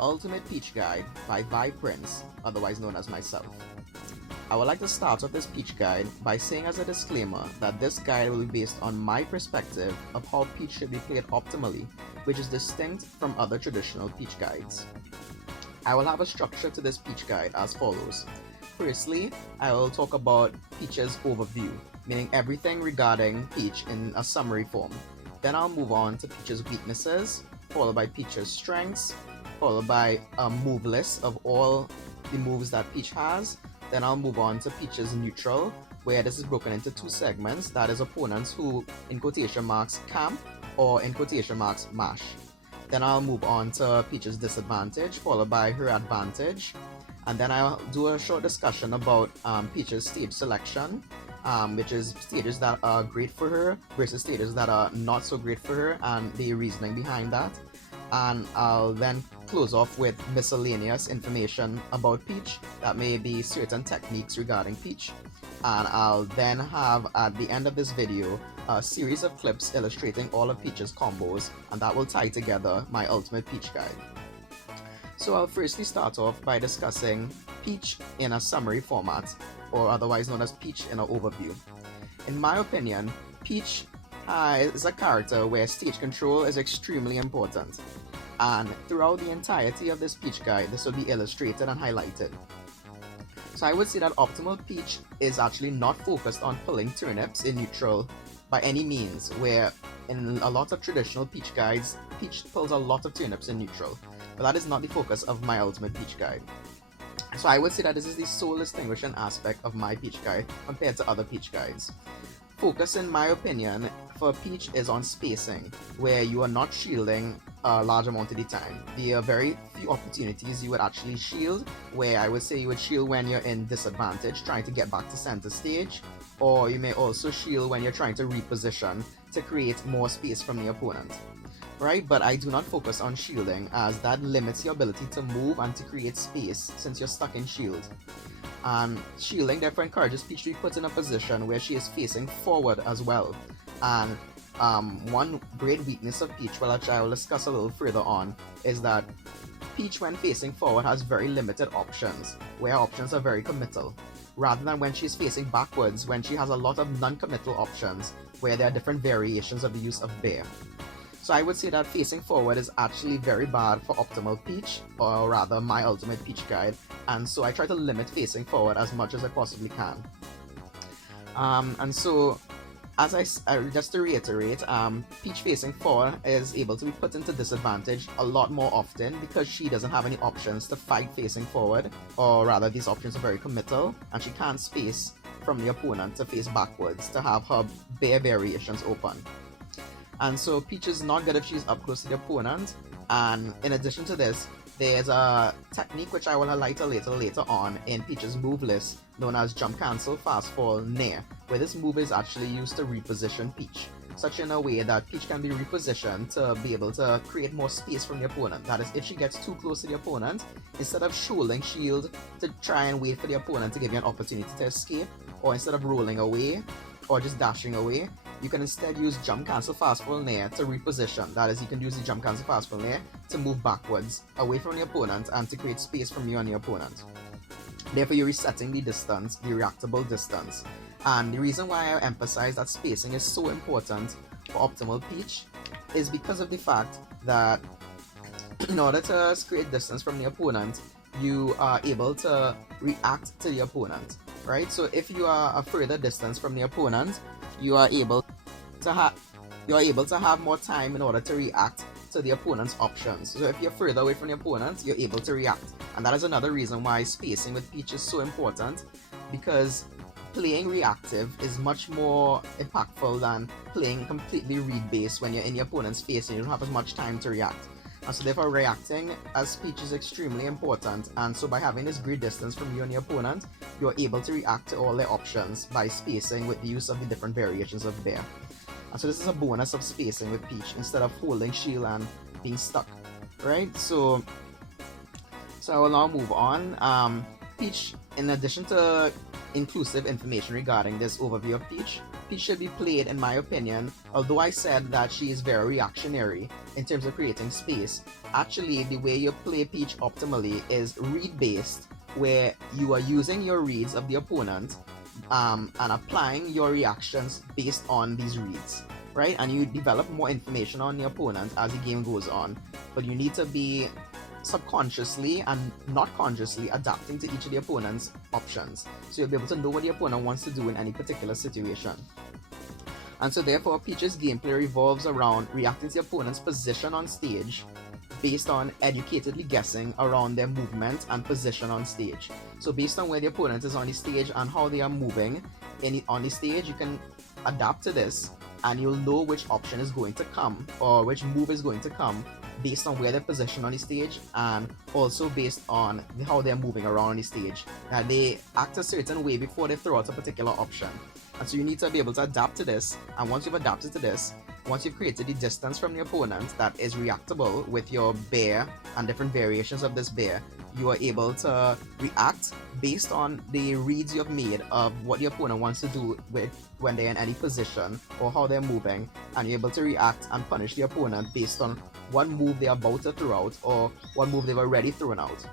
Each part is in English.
Ultimate Peach Guide by VibePrince, otherwise known as myself. I would like to start off this peach guide by saying as a disclaimer that this guide will be based on my perspective of how peach should be played optimally, which is distinct from other traditional peach guides. I will have a structure to this peach guide as follows. Firstly, I will talk about Peach's overview, meaning everything regarding Peach in a summary form. Then I'll move on to Peach's weaknesses, followed by Peach's strengths, followed by a move list of all the moves that Peach has. Then I'll move on to Peach's neutral, where this is broken into two segments, that is opponents who in quotation marks camp or in quotation marks mash. Then I'll move on to Peach's disadvantage, followed by her advantage. And then I'll do a short discussion about Peach's stage selection, which is stages that are great for her versus stages that are not so great for her and the reasoning behind that. And I'll then close off with miscellaneous information about Peach, that may be certain techniques regarding Peach. And I'll then have at the end of this video a series of clips illustrating all of Peach's combos, and that will tie together my ultimate Peach guide. So I'll firstly start off by discussing Peach in a summary format, or otherwise known as Peach in an overview. In my opinion, Peach is a character where stage control is extremely important, and throughout the entirety of this Peach guide, this will be illustrated and highlighted. So I would say that optimal Peach is actually not focused on pulling turnips in neutral by any means, where in a lot of traditional Peach guides, Peach pulls a lot of turnips in neutral, but that is not the focus of my ultimate Peach guide. So I would say that this is the sole distinguishing aspect of my Peach guide compared to other Peach guides. Focus, in my opinion, for Peach is on spacing, where you are not shielding a large amount of the time. There are very few opportunities you would actually shield, where I would say you would shield when you're in disadvantage, trying to get back to center stage, or you may also shield when you're trying to reposition to create more space from the opponent. Right, but I do not focus on shielding, as that limits your ability to move and to create space since you're stuck in shield. And shielding therefore encourages Peach to be put in a position where she is facing forward as well. And one great weakness of Peach, which I will discuss a little further on, is that Peach when facing forward has very limited options, where options are very committal, rather than when she's facing backwards, when she has a lot of non-committal options, where there are different variations of the use of bear. So I would say that facing forward is actually very bad for optimal Peach, or rather my ultimate Peach guide, and so I try to limit facing forward as much as I possibly can. And so, as just to reiterate, Peach facing forward is able to be put into disadvantage a lot more often because she doesn't have any options to fight facing forward, or rather these options are very committal, and she can't space from the opponent to face backwards to have her bear variations open. And so Peach is not good if she's up close to the opponent, and in addition to this, there's a technique which I will highlight a little later on in Peach's move list, known as jump cancel fast fall nair, where this move is actually used to reposition Peach, such in a way that Peach can be repositioned to be able to create more space from the opponent. That is, if she gets too close to the opponent, instead of shielding shield to try and wait for the opponent to give you an opportunity to escape, or instead of rolling away or just dashing away, you can instead use jump cancel fast fall nair to reposition. That is, you can use the jump cancel fast fall nair to move backwards away from the opponent and to create space from you and the opponent. Therefore, you're resetting the distance, the reactable distance. And the reason why I emphasize that spacing is so important for optimal Peach is because of the fact that in order to create distance from the opponent, you are able to react to the opponent, right? So if you are a further distance from the opponent, you are able to have more time in order to react to the opponent's options. So if you're further away from the opponent, you're able to react. And that is another reason why spacing with Peach is so important, because playing reactive is much more impactful than playing completely read-based when you're in your opponent's face and you don't have as much time to react. And so therefore reacting as Peach is extremely important, and so by having this great distance from you and your opponent, you're able to react to all their options by spacing with the use of the different variations of bear. And so this is a bonus of spacing with Peach instead of holding shield and being stuck, right? So I will now move on. Peach, in addition to inclusive information regarding this overview of Peach, Peach should be played, in my opinion, although I said that she is very reactionary in terms of creating space, actually the way you play Peach optimally is read-based, where you are using your reads of the opponent and applying your reactions based on these reads, right? And you develop more information on the opponent as the game goes on, but you need to be subconsciously and not consciously adapting to each of the opponent's options, so you'll be able to know what the opponent wants to do in any particular situation. And so therefore Peach's gameplay revolves around reacting to the opponent's position on stage based on educatedly guessing around their movement and position on stage. So based on where the opponent is on the stage and how they are moving on the stage, you can adapt to this and you'll know which option is going to come or which move is going to come based on where they're positioned on the stage, and also based on how they're moving around on the stage. They act a certain way before they throw out a particular option. And so you need to be able to adapt to this, and once you've adapted to this, once you've created the distance from the opponent that is reactable with your bear and different variations of this bear, you are able to react based on the reads you've made of what the opponent wants to do when they're in any position or how they're moving, and you're able to react and punish the opponent based on what move they're about to throw out or what move they've already thrown out.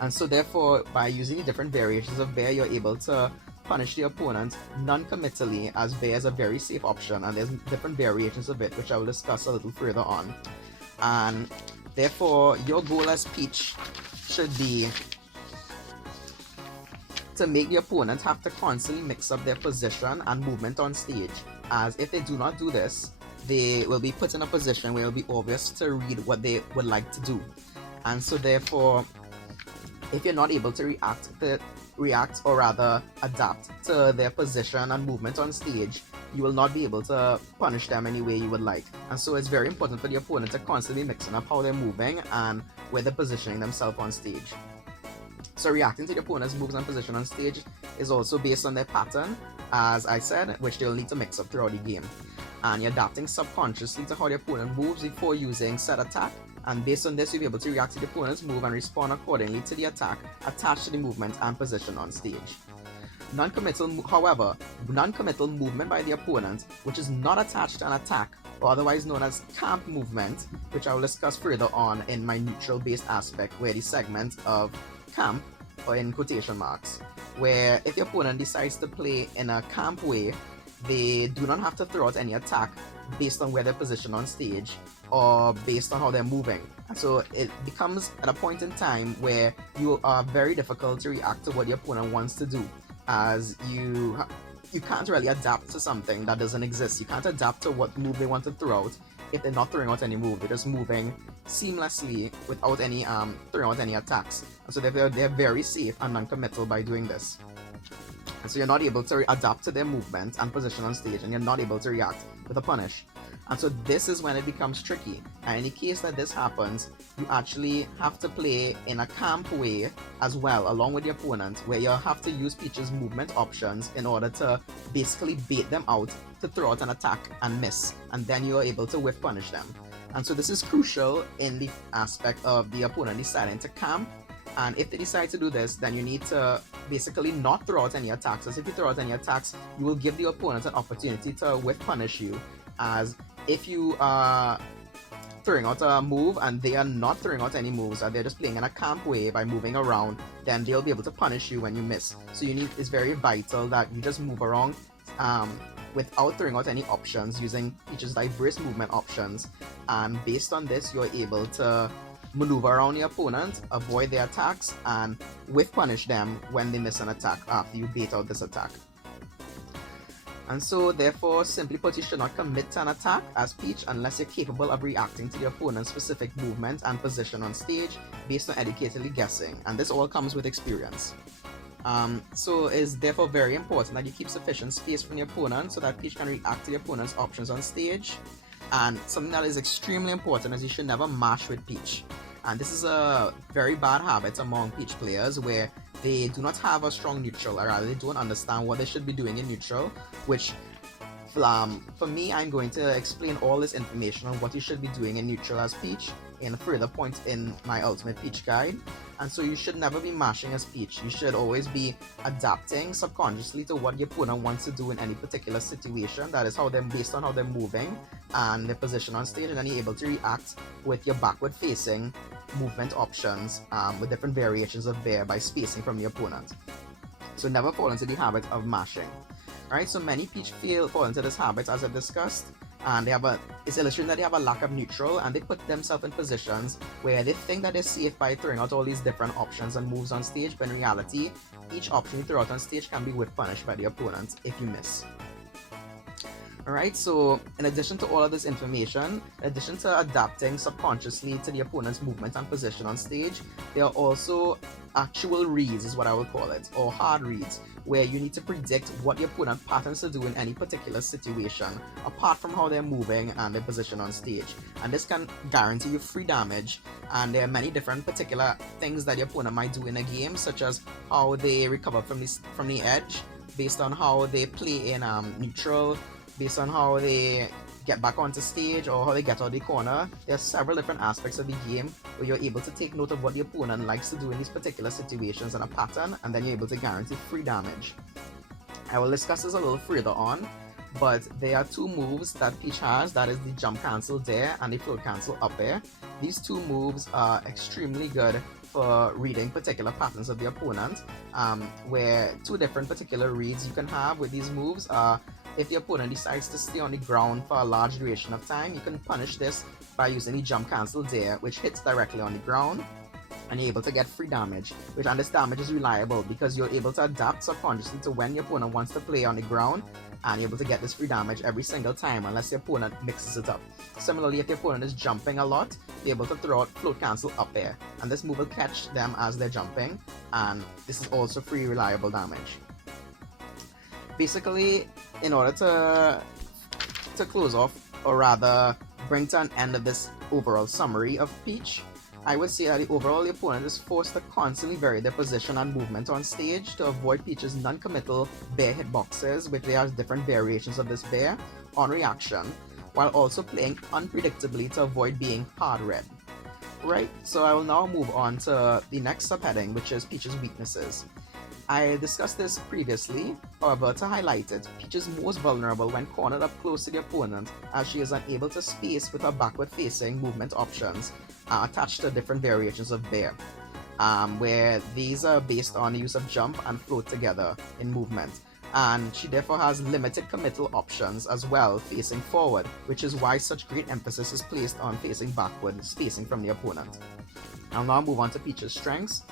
And so therefore, by using the different variations of bear, you're able to punish the opponent non-committally, as bear is a very safe option, and there's different variations of it which I will discuss a little further on. And therefore your goal as Peach should be to make the opponent have to constantly mix up their position and movement on stage, as if they do not do this, they will be put in a position where it will be obvious to read what they would like to do. And so therefore, if you're not able to react or rather adapt to their position and movement on stage, you will not be able to punish them any way you would like. And so it's very important for the opponent to constantly mixing up how they're moving and where they're positioning themselves on stage. So reacting to the opponent's moves and position on stage is also based on their pattern, as I said, which they'll need to mix up throughout the game. And you're adapting subconsciously to how the opponent moves before using set attack, and based on this you'll be able to react to the opponent's move and respond accordingly to the attack attached to the movement and position on stage. Non-committal movement by the opponent, which is not attached to an attack, or otherwise known as camp movement, which I will discuss further on in my neutral based aspect, where the segment of camp, or in quotation marks, where if the opponent decides to play in a camp way, they do not have to throw out any attack based on where they're positioned on stage or based on how they're moving. And so it becomes at a point in time where you are very difficult to react to what the opponent wants to do, as you can't really adapt to something that doesn't exist. You can't adapt to what move they want to throw out if they're not throwing out any move. They're just moving seamlessly without any throwing out any attacks. And so they're very safe and non-committal by doing this. And so you're not able to adapt to their movement and position on stage, and you're not able to react with a punish. And so this is when it becomes tricky. And in the case that this happens, you actually have to play in a camp way as well, along with the opponent, where you'll have to use Peach's movement options in order to basically bait them out to throw out an attack and miss, and then you're able to whiff punish them. And so this is crucial in the aspect of the opponent deciding to camp. And if they decide to do this, then you need to basically not throw out any attacks. As if you throw out any attacks, you will give the opponent an opportunity to whiff punish you. As if you are throwing out a move and they are not throwing out any moves, or they're just playing in a camp way by moving around, then they'll be able to punish you when you miss. So it's very vital that you just move around without throwing out any options, using Peach's diverse movement options. And based on this, you're able to maneuver around your opponent, avoid their attacks, and whiff punish them when they miss an attack after you bait out this attack. And so therefore, simply put, you should not commit to an attack as Peach unless you're capable of reacting to the opponent's specific movement and position on stage based on educatedly guessing, and this all comes with experience. So it's therefore very important that you keep sufficient space from the opponent so that Peach can react to the opponent's options on stage. And something that is extremely important is you should never mash with Peach. And this is a very bad habit among Peach players, where they do not have a strong neutral, or rather they don't understand what they should be doing in neutral, which for me, I'm going to explain all this information on what you should be doing in neutral as Peach in further points in my Ultimate Peach Guide. and so you should never be mashing as Peach. You should always be adapting subconsciously to what your opponent wants to do in any particular situation. That is how they're based on how they're moving and their position on stage, and then you're able to react with your backward facing movement options with different variations of bear by spacing from the opponent. So never fall into the habit of mashing. Alright, so many Peach fall into this habit, as I've discussed, and it's illustrating that they have a lack of neutral, and they put themselves in positions where they think that they're safe by throwing out all these different options and moves on stage, but in reality, each option you throw out on stage can be whip punished by the opponent if you miss. Alright, so in addition to all of this information, in addition to adapting subconsciously to the opponent's movement and position on stage, there are also actual reads, is what I would call it, or hard reads, where you need to predict what the opponent patterns to do in any particular situation, apart from how they're moving and their position on stage. And this can guarantee you free damage, and there are many different particular things that the opponent might do in a game, such as how they recover from the edge, based on how they play in neutral, based on how they get back onto stage or how they get out of the corner. There are several different aspects of the game where you're able to take note of what the opponent likes to do in these particular situations and a pattern, and then you're able to guarantee free damage. I will discuss this a little further on, but there are two moves that Peach has, that is the jump cancel there and the float cancel up air. These two moves are extremely good for reading particular patterns of the opponent, where two different particular reads you can have with these moves are: if the opponent decides to stay on the ground for a large duration of time, you can punish this by using the jump cancel there, which hits directly on the ground, and you're able to get free damage, and this damage is reliable because you're able to adapt subconsciously to when your opponent wants to play on the ground, and you're able to get this free damage every single time unless your opponent mixes it up. Similarly, if your opponent is jumping a lot, you're able to throw out float cancel up air, and this move will catch them as they're jumping, and this is also free reliable damage. Basically, in order to close off, or rather bring to an end of this overall summary of Peach, I would say that overall the opponent is forced to constantly vary their position and movement on stage to avoid Peach's non-committal bear hitboxes, which they have different variations of this bear, on reaction, while also playing unpredictably to avoid being hard read. Right, so I will now move on to the next subheading, which is Peach's weaknesses. I discussed this previously, however, to highlight it, Peach is most vulnerable when cornered up close to the opponent, as she is unable to space with her backward-facing movement options attached to different variations of bear, where these are based on the use of jump and float together in movement. And she therefore has limited committal options as well facing forward, which is why such great emphasis is placed on facing backward, spacing from the opponent. I'll now move on to Peach's strengths.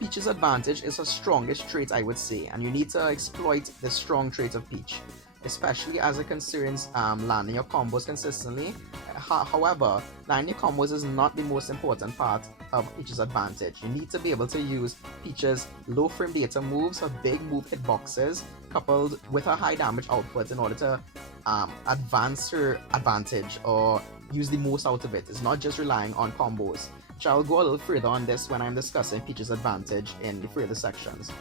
Peach's advantage is her strongest trait, I would say, and you need to exploit the strong trait of Peach, especially as it concerns landing your combos consistently. However, landing your combos is not the most important part of Peach's advantage. You need to be able to use Peach's low frame data moves, her big move hitboxes, coupled with her high damage output in order to advance her advantage or use the most out of it. It's not just relying on combos. I'll go a little further on this when I'm discussing Peach's advantage in the further sections.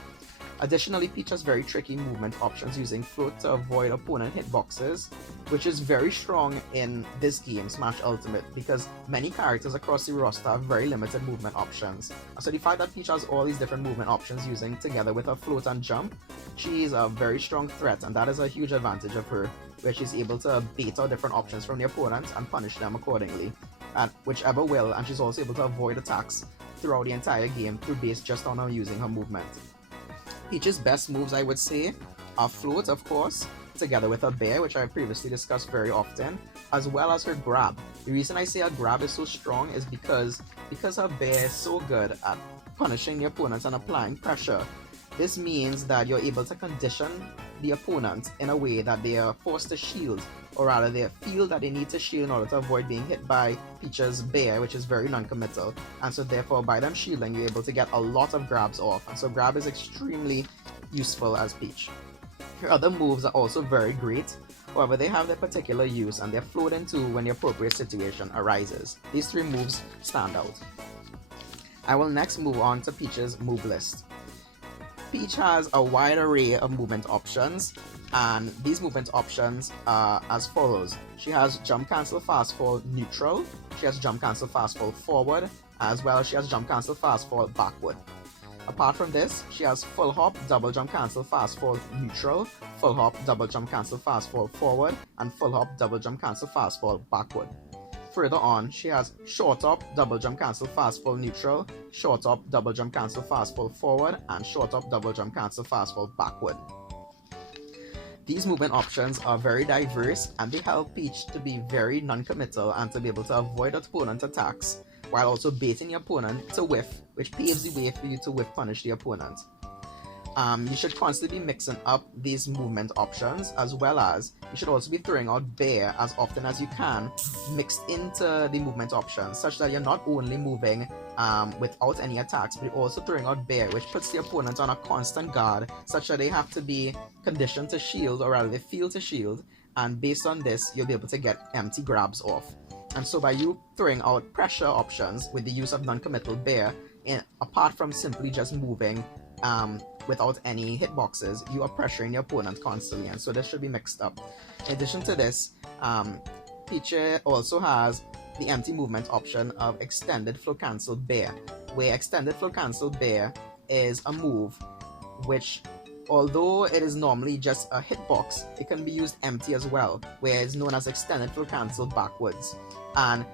Additionally, Peach has very tricky movement options using float to avoid opponent hitboxes, which is very strong in this game, Smash Ultimate, because many characters across the roster have very limited movement options. So the fact that Peach has all these different movement options using together with her float and jump, she is a very strong threat, and that is a huge advantage of her, where she's able to bait out different options from the opponent and punish them accordingly, at whichever will, and she's also able to avoid attacks throughout the entire game based just on her using her movement. Peach's best moves, I would say, are float, of course, together with her bear, which I previously discussed very often, as well as her grab. The reason I say her grab is so strong is because her bear is so good at punishing the opponents and applying pressure. This means that you're able to condition the opponent in a way that they are forced to shield, or rather they feel that they need to shield in order to avoid being hit by Peach's bear, which is very non-committal, and so therefore by them shielding you're able to get a lot of grabs off, and so grab is extremely useful as Peach. Her other moves are also very great, however they have their particular use and they're flowed into when the appropriate situation arises. These three moves stand out. I will next move on to Peach's move list. Peach has a wide array of movement options, And these movement options are as follows. She has jump cancel fast fall neutral, she has jump cancel fast fall forward, as well as she has jump cancel fast fall backward. Apart from this, she has full hop, double jump cancel fast fall neutral, full hop, double jump cancel fast fall forward, and full hop, double jump cancel fast fall backward. Further on, she has short hop, double jump cancel fast fall neutral, short hop, double jump cancel fast fall forward, and short hop, double jump cancel fast fall backward. These movement options are very diverse and they help Peach to be very non-committal and to be able to avoid opponent attacks while also baiting the opponent to whiff, which paves the way for you to whiff punish the opponent. You should constantly be mixing up these movement options, as well as you should also be throwing out bear as often as you can mixed into the movement options, such that you're not only moving without any attacks, but you're also throwing out bear, which puts the opponent on a constant guard, such that they have to be conditioned to shield, or rather they feel to shield, and based on this you'll be able to get empty grabs off. And so by you throwing out pressure options with the use of non-committal bear, apart from simply just moving without any hitboxes, you are pressuring your opponent constantly, and so this should be mixed up. In addition to this, Peach also has the empty movement option of extended flow cancel bear, where extended flow cancel bear is a move which, although it is normally just a hitbox, it can be used empty as well, where it's known as extended flow cancel backwards. And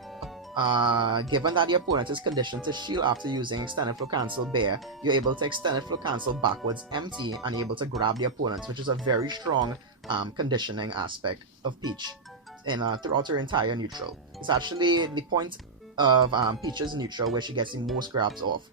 given that the opponent is conditioned to shield after using extended flow cancel bear, you're able to extended flow cancel backwards empty and able to grab the opponent, which is a very strong conditioning aspect of Peach throughout her entire neutral. It's actually the point of Peach's neutral where she gets the most grabs off.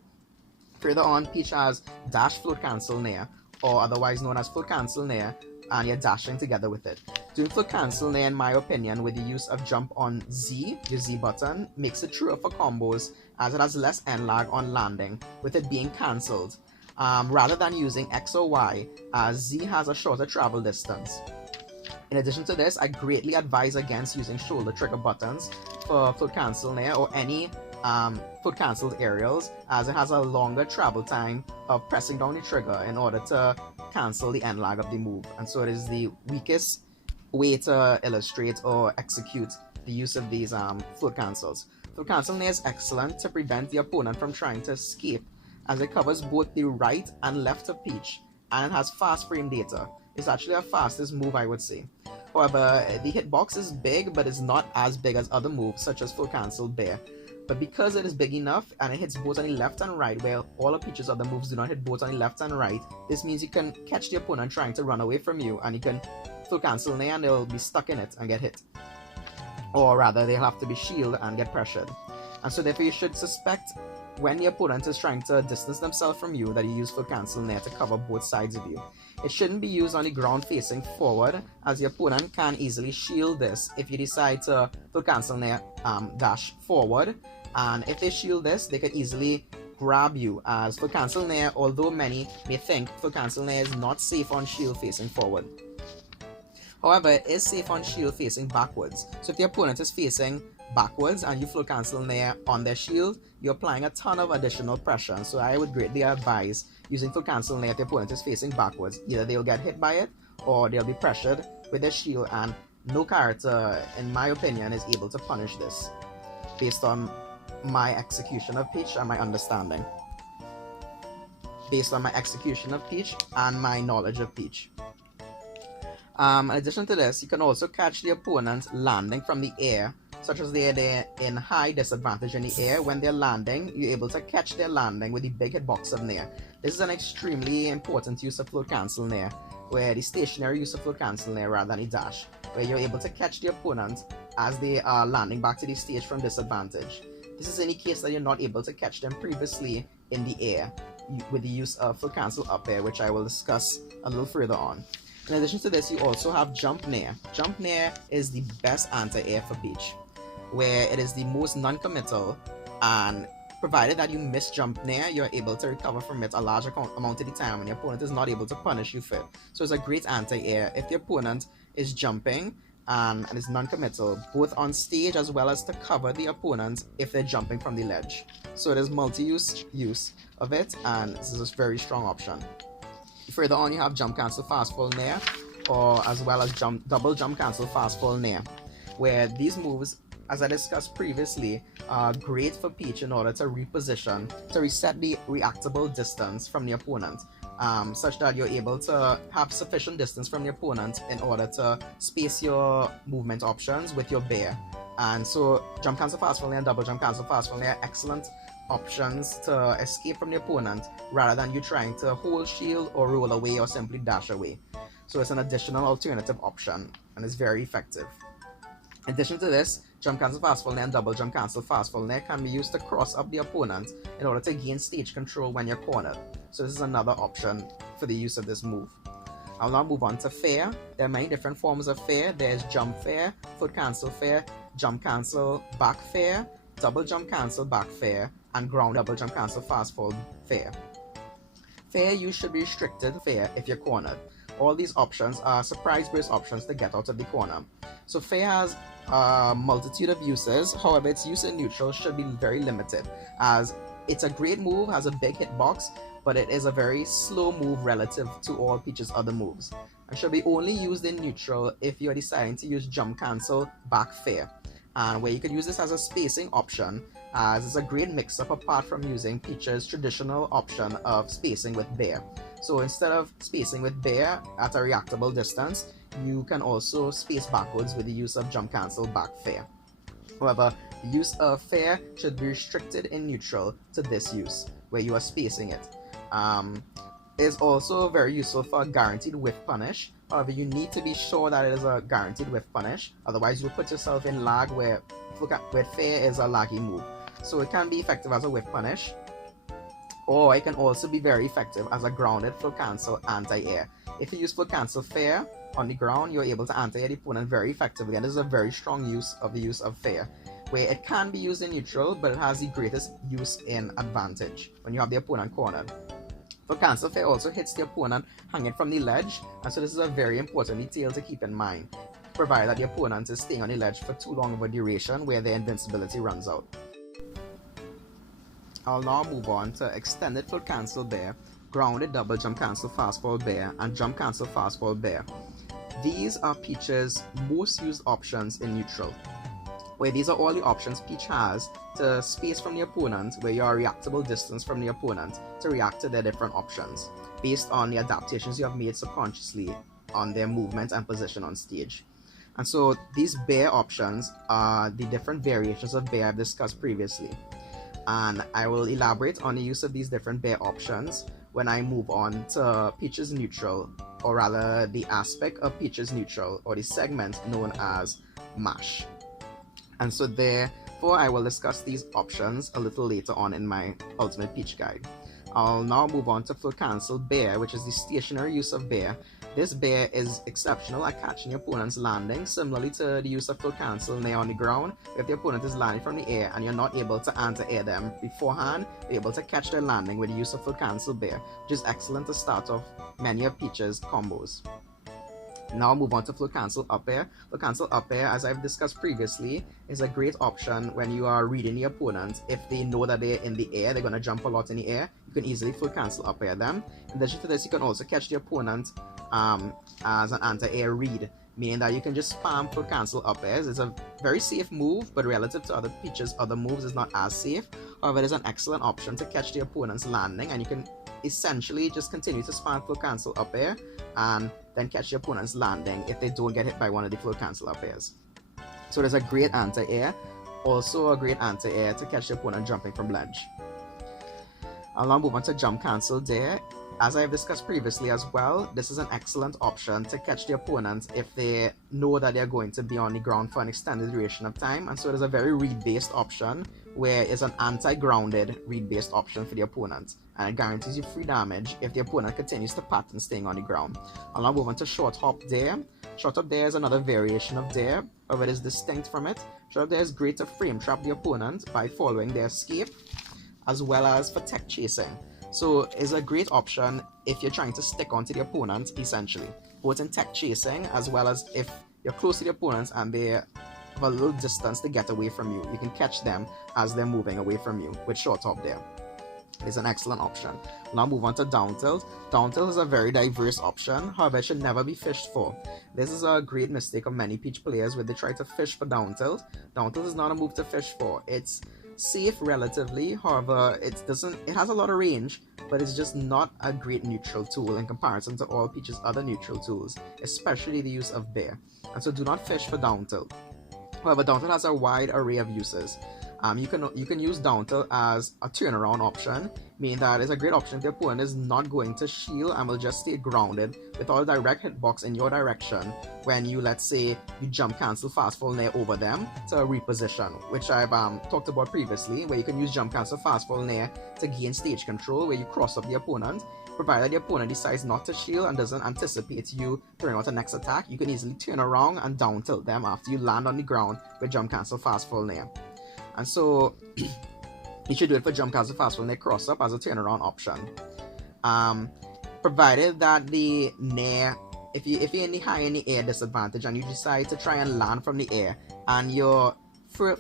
Further on, Peach has dash float cancel nair, or otherwise known as float cancel nair, and you're dashing together with it. Doing float cancel nair, in my opinion, with the use of jump on Z, your Z button, makes it truer for combos as it has less end lag on landing, with it being cancelled, rather than using X or Y, as Z has a shorter travel distance. In addition to this, I greatly advise against using shoulder trigger buttons for float cancel nair or any foot cancelled aerials, as it has a longer travel time of pressing down the trigger in order to cancel the end lag of the move, and so it is the weakest way to illustrate or execute the use of these float cancels. Float cancel nair is excellent to prevent the opponent from trying to escape, as it covers both the right and left of Peach, and it has fast frame data. It's actually our fastest move, I would say. However, the hitbox is big, but it's not as big as other moves such as float cancel bear. But because it is big enough and it hits both on the left and right, where all of Peach's other moves do not hit both on the left and right, this means you can catch the opponent trying to run away from you, and you can float cancel nair and they'll be stuck in it and get hit. Or rather, they'll have to be shielded and get pressured. And so therefore you should suspect when the opponent is trying to distance themselves from you that you use float cancel nair to cover both sides of you. It shouldn't be used on the ground facing forward, as the opponent can easily shield this if you decide to float cancel nair dash forward. And if they shield this, they can easily grab you, as float cancel nair, although many may think float cancel nair is not safe on shield facing forward. However, it is safe on shield facing backwards. So if the opponent is facing backwards and you float cancel nair on their shield, you're applying a ton of additional pressure. So I would greatly advise using float cancel nair if the opponent is facing backwards. Either they'll get hit by it or they'll be pressured with their shield, and no character, in my opinion, is able to punish this based on my execution of Peach and my understanding. Based on my execution of Peach and my knowledge of Peach. In addition to this, you can also catch the opponent landing from the air, such as they're in high disadvantage in the air. When they're landing, you're able to catch their landing with the big hitbox of nair. This is an extremely important use of float cancel nair, where the stationary use of float cancel nair rather than a dash, where you're able to catch the opponent as they are landing back to the stage from disadvantage. This is in the case that you're not able to catch them previously in the air with the use of float cancel up air, which I will discuss a little further on. In addition to this, you also have jump nair. Jump nair is the best anti-air for Peach, where it is the most non-committal, and provided that you miss jump nair, you're able to recover from it a large amount of the time and your opponent is not able to punish you for it. So it's a great anti-air if the opponent is jumping and is non-committal, both on stage as well as to cover the opponent if they're jumping from the ledge. So it is multi-use use of it, and this is a very strong option. Further on, you have jump cancel fast fall nair, or as well as double jump cancel fast fall nair, where these moves, as I discussed previously, are great for Peach in order to reposition, to reset the reactable distance from the opponent, such that you're able to have sufficient distance from the opponent in order to space your movement options with your bear. And so jump cancel fast fall nair and double jump cancel fast fall nair are excellent options to escape from the opponent rather than you trying to hold shield or roll away or simply dash away. So it's an additional alternative option and it's very effective. In addition to this, jump cancel fast fall nair and double jump cancel fast fall nair can be used to cross up the opponent in order to gain stage control when you're cornered. So this is another option for the use of this move. I'll now move on to fair. There are many different forms of fair. There's jump fair, foot cancel fair, jump cancel back fair, double jump cancel back fair, and ground double jump cancel fast fall fair. Fair use should be restricted fair if you're cornered. All these options are surprise burst options to get out of the corner. So fair has a multitude of uses, however its use in neutral should be very limited, as it's a great move, has a big hitbox, but it is a very slow move relative to all Peach's other moves, and should be only used in neutral if you're deciding to use jump cancel back fair, and where you could use this as a spacing option, as it's a great mix-up apart from using Peach's traditional option of spacing with bear. So instead of spacing with bear at a reactable distance, you can also space backwards with the use of jump cancel back fair. However, the use of fair should be restricted in neutral to this use, where you are spacing it. Is also very useful for a guaranteed whiff punish. However, you need to be sure that it is a guaranteed whiff punish, otherwise you'll put yourself in lag where fair is a laggy move. So it can be effective as a whiff punish, or it can also be very effective as a grounded flow cancel anti-air. If you use flow cancel fair on the ground, you're able to anti-air the opponent very effectively, and this is a very strong use of fair, where it can be used in neutral, but it has the greatest use in advantage when you have the opponent cornered. Flow cancel fair also hits the opponent hanging from the ledge, and so this is a very important detail to keep in mind, provided that the opponent is staying on the ledge for too long of a duration where their invincibility runs out. I'll now move on to extended float cancel bear, grounded double jump cancel fast fall bear, and jump cancel fast fall bear. These are Peach's most used options in neutral, where these are all the options Peach has to space from the opponent, where you are reactable distance from the opponent to react to their different options, based on the adaptations you have made subconsciously on their movement and position on stage. And so these bear options are the different variations of bear I've discussed previously. And I will elaborate on the use of these different bear options when I move on to Peach's neutral, or rather the aspect of Peach's neutral, or the segment known as mash. And so therefore I will discuss these options a little later on in my Ultimate Peach Guide. I'll now move on to float cancel bear, which is the stationary use of bear. This bear is exceptional at catching your opponent's landing, similarly to the use of float cancel nair on the ground. If the opponent is landing from the air and you're not able to anti-air them beforehand, you're able to catch their landing with the use of float cancel bear, which is excellent to start off many of Peach's combos. Now move on to float cancel up air. Float cancel up air, as I've discussed previously, is a great option when you are reading the opponent. If they know that they're in the air, they're going to jump a lot in the air, you can easily float cancel up air them. In addition to this, you can also catch the opponent as an anti-air read, meaning that you can just spam float cancel up airs. It's a very safe move, but relative to other Peach's other moves, it's not as safe. However, it is an excellent option to catch the opponent's landing, and you can essentially just continue to spam float cancel up air and then catch your opponent's landing if they don't get hit by one of the float cancel up airs. So there's a great anti-air, also a great anti-air to catch the opponent jumping from ledge. I'll now move on to jump cancel there. As I have discussed previously as well, this is an excellent option to catch the opponent if they know that they're going to be on the ground for an extended duration of time, and so it is a very read-based option, where it's an anti-grounded read-based option for the opponent, and it guarantees you free damage if the opponent continues to pattern staying on the ground. I'll now move on to short hop dare. Short hop dare is another variation of dare, however it is distinct from it. Short hop dare is great to frame trap the opponent by following their escape, as well as for tech chasing. So it's a great option if you're trying to stick onto the opponent, essentially, both in tech chasing as well as if you're close to the opponents and they have a little distance to get away from you. You can catch them as they're moving away from you with short hop dare. is an excellent option. Now move on to down tilt. Down tilt is a very diverse option, however it should never be fished for. This is a great mistake of many peach players where they try to fish for down tilt. Down tilt is not a move to fish for. It's safe relatively, however it has a lot of range, but it's just not a great neutral tool in comparison to all Peach's other neutral tools, especially the use of bear. And so do not fish for down tilt. However, down tilt has a wide array of uses. You can use down tilt as a turnaround option, meaning that it's a great option if the opponent is not going to shield and will just stay grounded without a direct hitbox in your direction when you, let's say, you jump cancel fast fall nair over them to reposition, which I've talked about previously, where you can use jump cancel fast fall nair to gain stage control, where you cross up the opponent. Provided the opponent decides not to shield and doesn't anticipate you throwing out the next attack, you can easily turn around and down tilt them after you land on the ground with jump cancel fast fall nair. And so you should do it for jump cancel fast fall nair cross up as a turnaround option. Provided that the nair, if you're in the high in the air disadvantage and you decide to try and land from the air and you're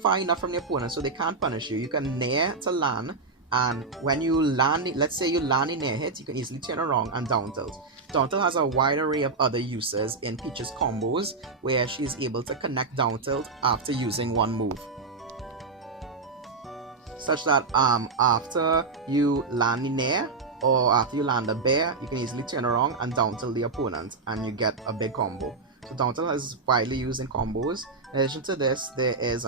far enough from the opponent so they can't punish you, you can nair to land, and when you land, let's say you land in nair hit, you can easily turn around and down tilt. Down tilt has a wide array of other uses in Peach's combos where she's able to connect down tilt after using one move, such that after you land the nair or after you land a bear, you can easily turn around and down tilt the opponent and you get a big combo. So down tilt is widely used in combos. In addition to this, there is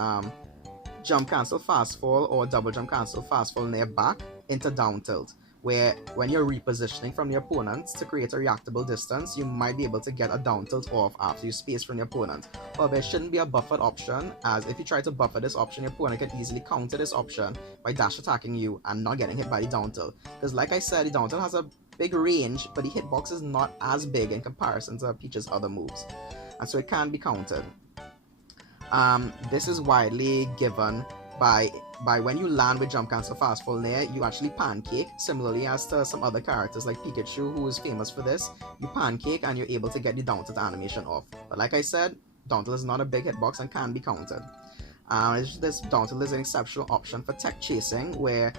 jump cancel fast fall or double jump cancel fast fall nair back into down tilt, where when you're repositioning from the opponent to create a reactable distance, you might be able to get a down tilt off after you space from the opponent. However, it shouldn't be a buffered option, as if you try to buffer this option, your opponent can easily counter this option by dash attacking you and not getting hit by the down tilt. Because like I said, the down tilt has a big range, but the hitbox is not as big in comparison to Peach's other moves, and so it can be countered. This is widely given by when you land with jump cancel fast fall nair, you actually pancake, similarly as to some other characters like Pikachu, who is famous for this. You pancake and you're able to get the down tilt animation off. But like I said, down tilt is not a big hitbox and can be countered. This down tilt is an exceptional option for tech chasing, where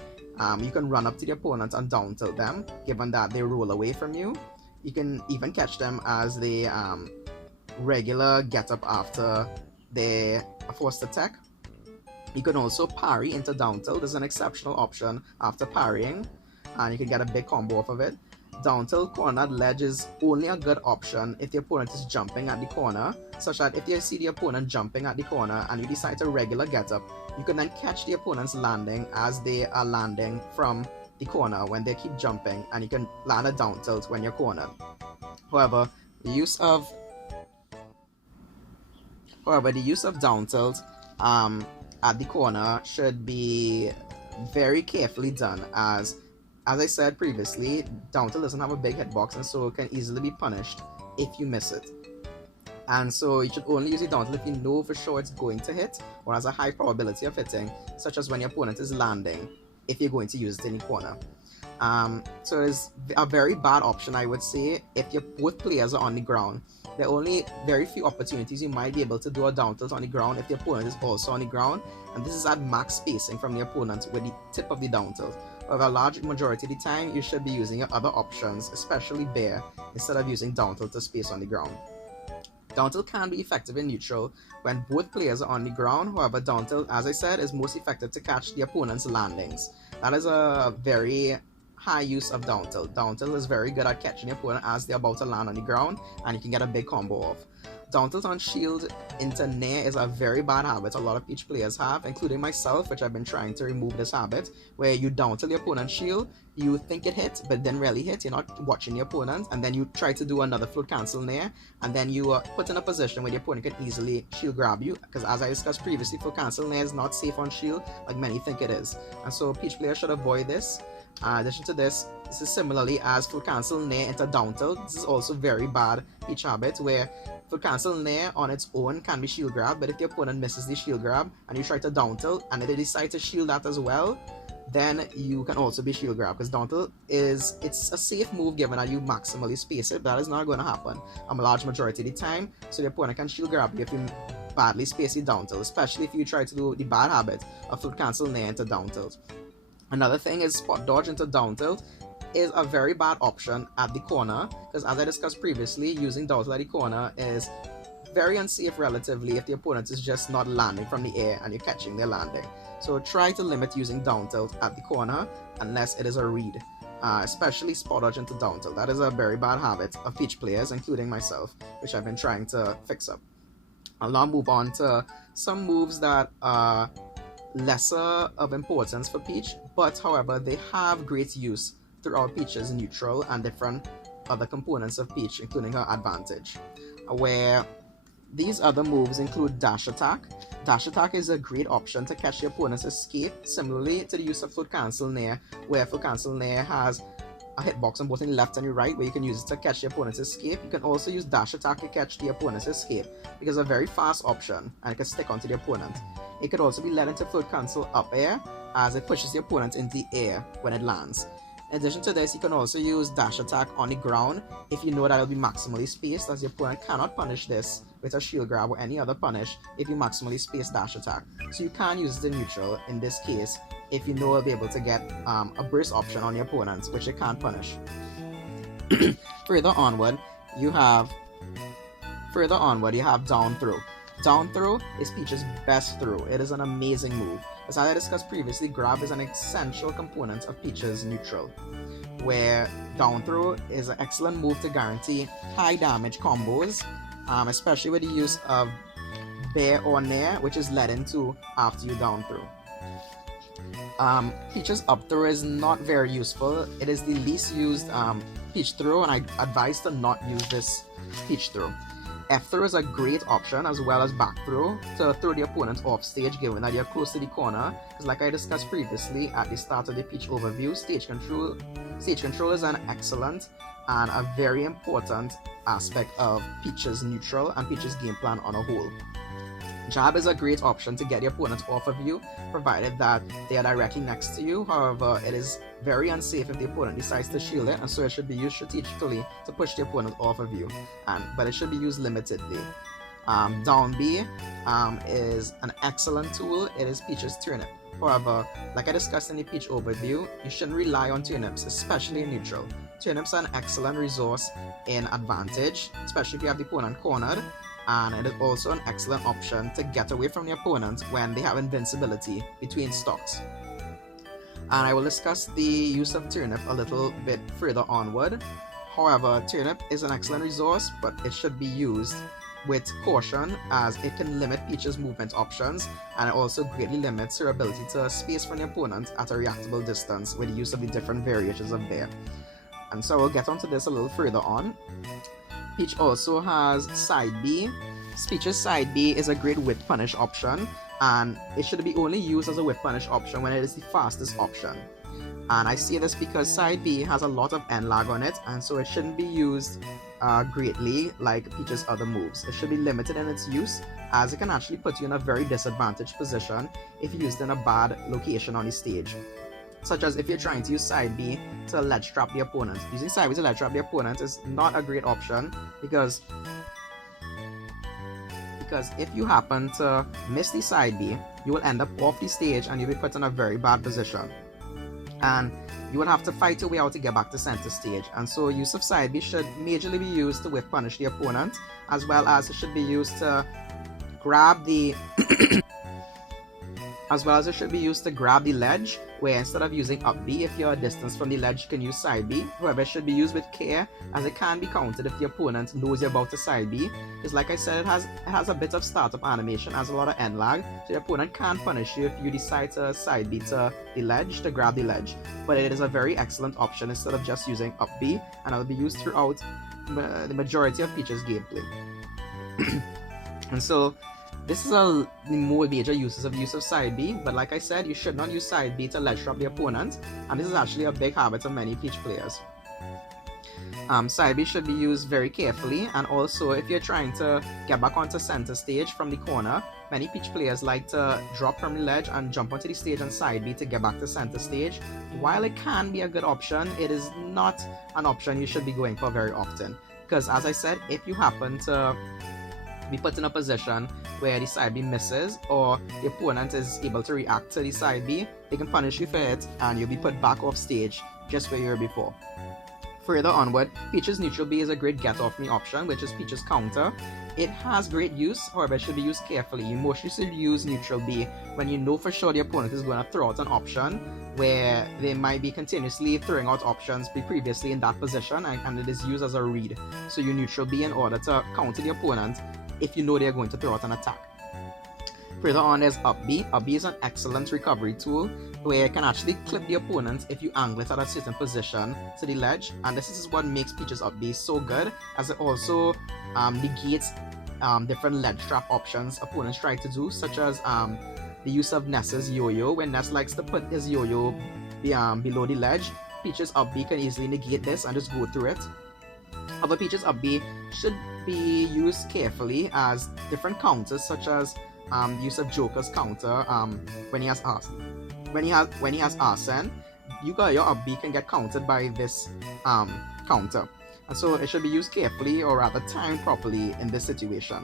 you can run up to the opponent and down tilt them, given that they roll away from you. You can even catch them as they regular get up after they are forced attack. You can also parry into down tilt. This is an exceptional option after parrying, and you can get a big combo off of it. Down tilt cornered ledge is only a good option if the opponent is jumping at the corner, such that if you see the opponent jumping at the corner and you decide to regular get up, you can then catch the opponent's landing as they are landing from the corner when they keep jumping, and you can land a down tilt when you're cornered. However, the use of down tilt at the corner should be very carefully done, as I said previously, down tilt doesn't have a big hitbox and so it can easily be punished if you miss it. And so you should only use the down tilt if you know for sure it's going to hit or has a high probability of hitting, such as when your opponent is landing, if you're going to use it in the corner. So it's a very bad option, I would say, if both players are on the ground. There are only very few opportunities you might be able to do a down tilt on the ground if the opponent is also on the ground, and this is at max spacing from the opponent with the tip of the down tilt. However, a large majority of the time, you should be using your other options, especially bear, instead of using down tilt to space on the ground. Down tilt can be effective in neutral when both players are on the ground. However, down tilt, as I said, is most effective to catch the opponent's landings. That is a very high use of down tilt. Down tilt is very good at catching your opponent as they're about to land on the ground, and you can get a big combo off. Down tilt on shield into nair is a very bad habit a lot of Peach players have, including myself, which I've been trying to remove this habit, where you down tilt your opponent's shield, you think it hit, but then really hit, you're not watching your opponent, and then you try to do another float cancel nair, and then you are put in a position where the opponent can easily shield grab you, because as I discussed previously, float cancel nair is not safe on shield like many think it is, and so Peach players should avoid this. In addition to this is similarly as full cancel nair into down tilt. This is also very bad Peach habit, where full cancel nair on its own can be shield grab, but if the opponent misses the shield grab and you try to down tilt and they decide to shield that as well, then you can also be shield grab, because down tilt it's a safe move given that you maximally space it. That is not going to happen a large majority of the time, so the opponent can shield grab you if you badly space it down tilt, especially if you try to do the bad habit of full cancel nair into down tilt. Another thing is spot dodge into down tilt is a very bad option at the corner, because as I discussed previously, using down tilt at the corner is very unsafe relatively if the opponent is just not landing from the air and you're catching their landing. So try to limit using down tilt at the corner unless it is a read, especially spot dodge into down tilt. That is a very bad habit of Peach players, including myself, which I've been trying to fix up. I'll now move on to some moves that are lesser of importance for Peach, but however they have great use throughout Peach's neutral and different other components of Peach, including her advantage, where these other moves include dash attack. Dash attack is a great option to catch the opponent's escape, similarly to the use of foot cancel nair, where foot cancel nair has a hitbox on both in the left and the right where you can use it to catch the opponent's escape. You can also use dash attack to catch the opponent's escape because it's a very fast option and it can stick onto the opponent. It could also be led into foot cancel up air as it pushes the opponent into the air when it lands. In addition to this, you can also use dash attack on the ground if you know that it will be maximally spaced, as the opponent cannot punish this with a shield grab or any other punish if you maximally space dash attack. So you can use the neutral in this case if you know you'll be able to get a burst option on your opponent, which it can't punish. Further onward, you have down throw. Down throw is Peach's best throw. It is an amazing move. As I discussed previously, grab is an essential component of Peach's neutral, where down throw is an excellent move to guarantee high damage combos, especially with the use of bear or nair, which is led into after you down throw. Peach's up throw is not very useful. It is the least used Peach throw, and I advise to not use this Peach throw. F throw is a great option, as well as back throw, to throw the opponent off stage given that you're close to the corner, because like I discussed previously at the start of the Peach overview, stage control is an excellent and a very important aspect of Peach's neutral and Peach's game plan on a whole. Jab is a great option to get the opponent off of you, provided that they are directly next to you. However, it is very unsafe if the opponent decides to shield it, and so it should be used strategically to push the opponent off of you, but it should be used limitedly. Down B is an excellent tool. It is Peach's turnip. However, like I discussed in the Peach overview, you shouldn't rely on turnips, especially in neutral. Turnips are an excellent resource in advantage, especially if you have the opponent cornered, and it is also an excellent option to get away from the opponent when they have invincibility between stocks. And I will discuss the use of turnip a little bit further onward. However, turnip is an excellent resource, but it should be used with caution, as it can limit Peach's movement options, and it also greatly limits her ability to space from the opponent at a reactable distance with the use of the different variations of bear. And so we'll get onto this a little further on. Peach also has side B. Peach's side B is a great whip punish option, and it should be only used as a whip punish option when it is the fastest option. And I say this because side B has a lot of end lag on it, and so it shouldn't be used greatly like Peach's other moves. It should be limited in its use, as it can actually put you in a very disadvantaged position if used in a bad location on the stage. Such as if you're trying to use side B to ledge trap the opponent. Using side B to ledge trap the opponent is not a great option, because if you happen to miss the side B, you will end up off the stage and you'll be put in a very bad position. And you will have to fight your way out to get back to center stage. And so use of side B should majorly be used to whip punish the opponent, as well as it should be used to grab the ledge, where instead of using up B, if you're a distance from the ledge, you can use side B. However, it should be used with care, as it can be countered if the opponent knows you're about to side B, because like I said, it has a bit of startup animation, has a lot of end lag, so the opponent can't punish you if you decide to side B to the ledge to grab the ledge. But it is a very excellent option instead of just using up B, and it will be used throughout the majority of Peach's gameplay. And so this is the more major use of side B, but like I said, you should not use side B to ledge trap the opponent, and this is actually a big habit of many Peach players. Side B should be used very carefully, and also if you're trying to get back onto center stage from the corner, many Peach players like to drop from the ledge and jump onto the stage on side B to get back to center stage. While it can be a good option, it is not an option you should be going for very often, because as I said, if you happen to be put in a position where the side B misses or the opponent is able to react to the side B, they can punish you for it and you'll be put back off stage just where you were before. Further onward, Peach's neutral B is a great get off me option, which is Peach's counter. It has great use, however it should be used carefully. You mostly should use neutral B when you know for sure the opponent is going to throw out an option where they might be continuously throwing out options previously in that position, and it is used as a read. So you neutral B in order to counter the opponent if you know they're going to throw out an attack. Further on, there's up B. Up B is an excellent recovery tool where you can actually clip the opponent if you angle it at a certain position to the ledge, and this is what makes Peach's up B so good, as it also negates different ledge trap options opponents try to do, such as the use of Ness's yo-yo. When Ness likes to put his yo-yo below the ledge, Peach's up B can easily negate this and just go through it. However, Peach's up B should be used carefully, as different counters such as the use of Joker's counter when he has Arsene, your up B can get countered by this counter, and so it should be used carefully, or rather timed properly in this situation.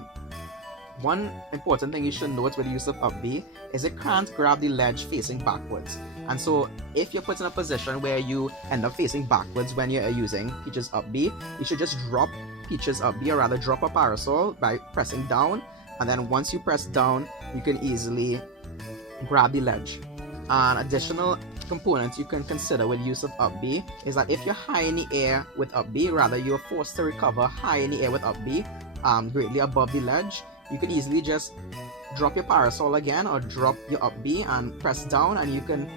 One important thing you should note with the use of up B is it can't grab the ledge facing backwards, and so if you're put in a position where you end up facing backwards when you're using Peach's up B, you should just drop Peach's up B, or rather drop a parasol by pressing down, and then once you press down you can easily grab the ledge. An additional component you can consider with use of up B is that if you're high in the air with up B, rather you're forced to recover high in the air with up B, greatly above the ledge, you can easily just drop your parasol again or drop your up B and press down, and you can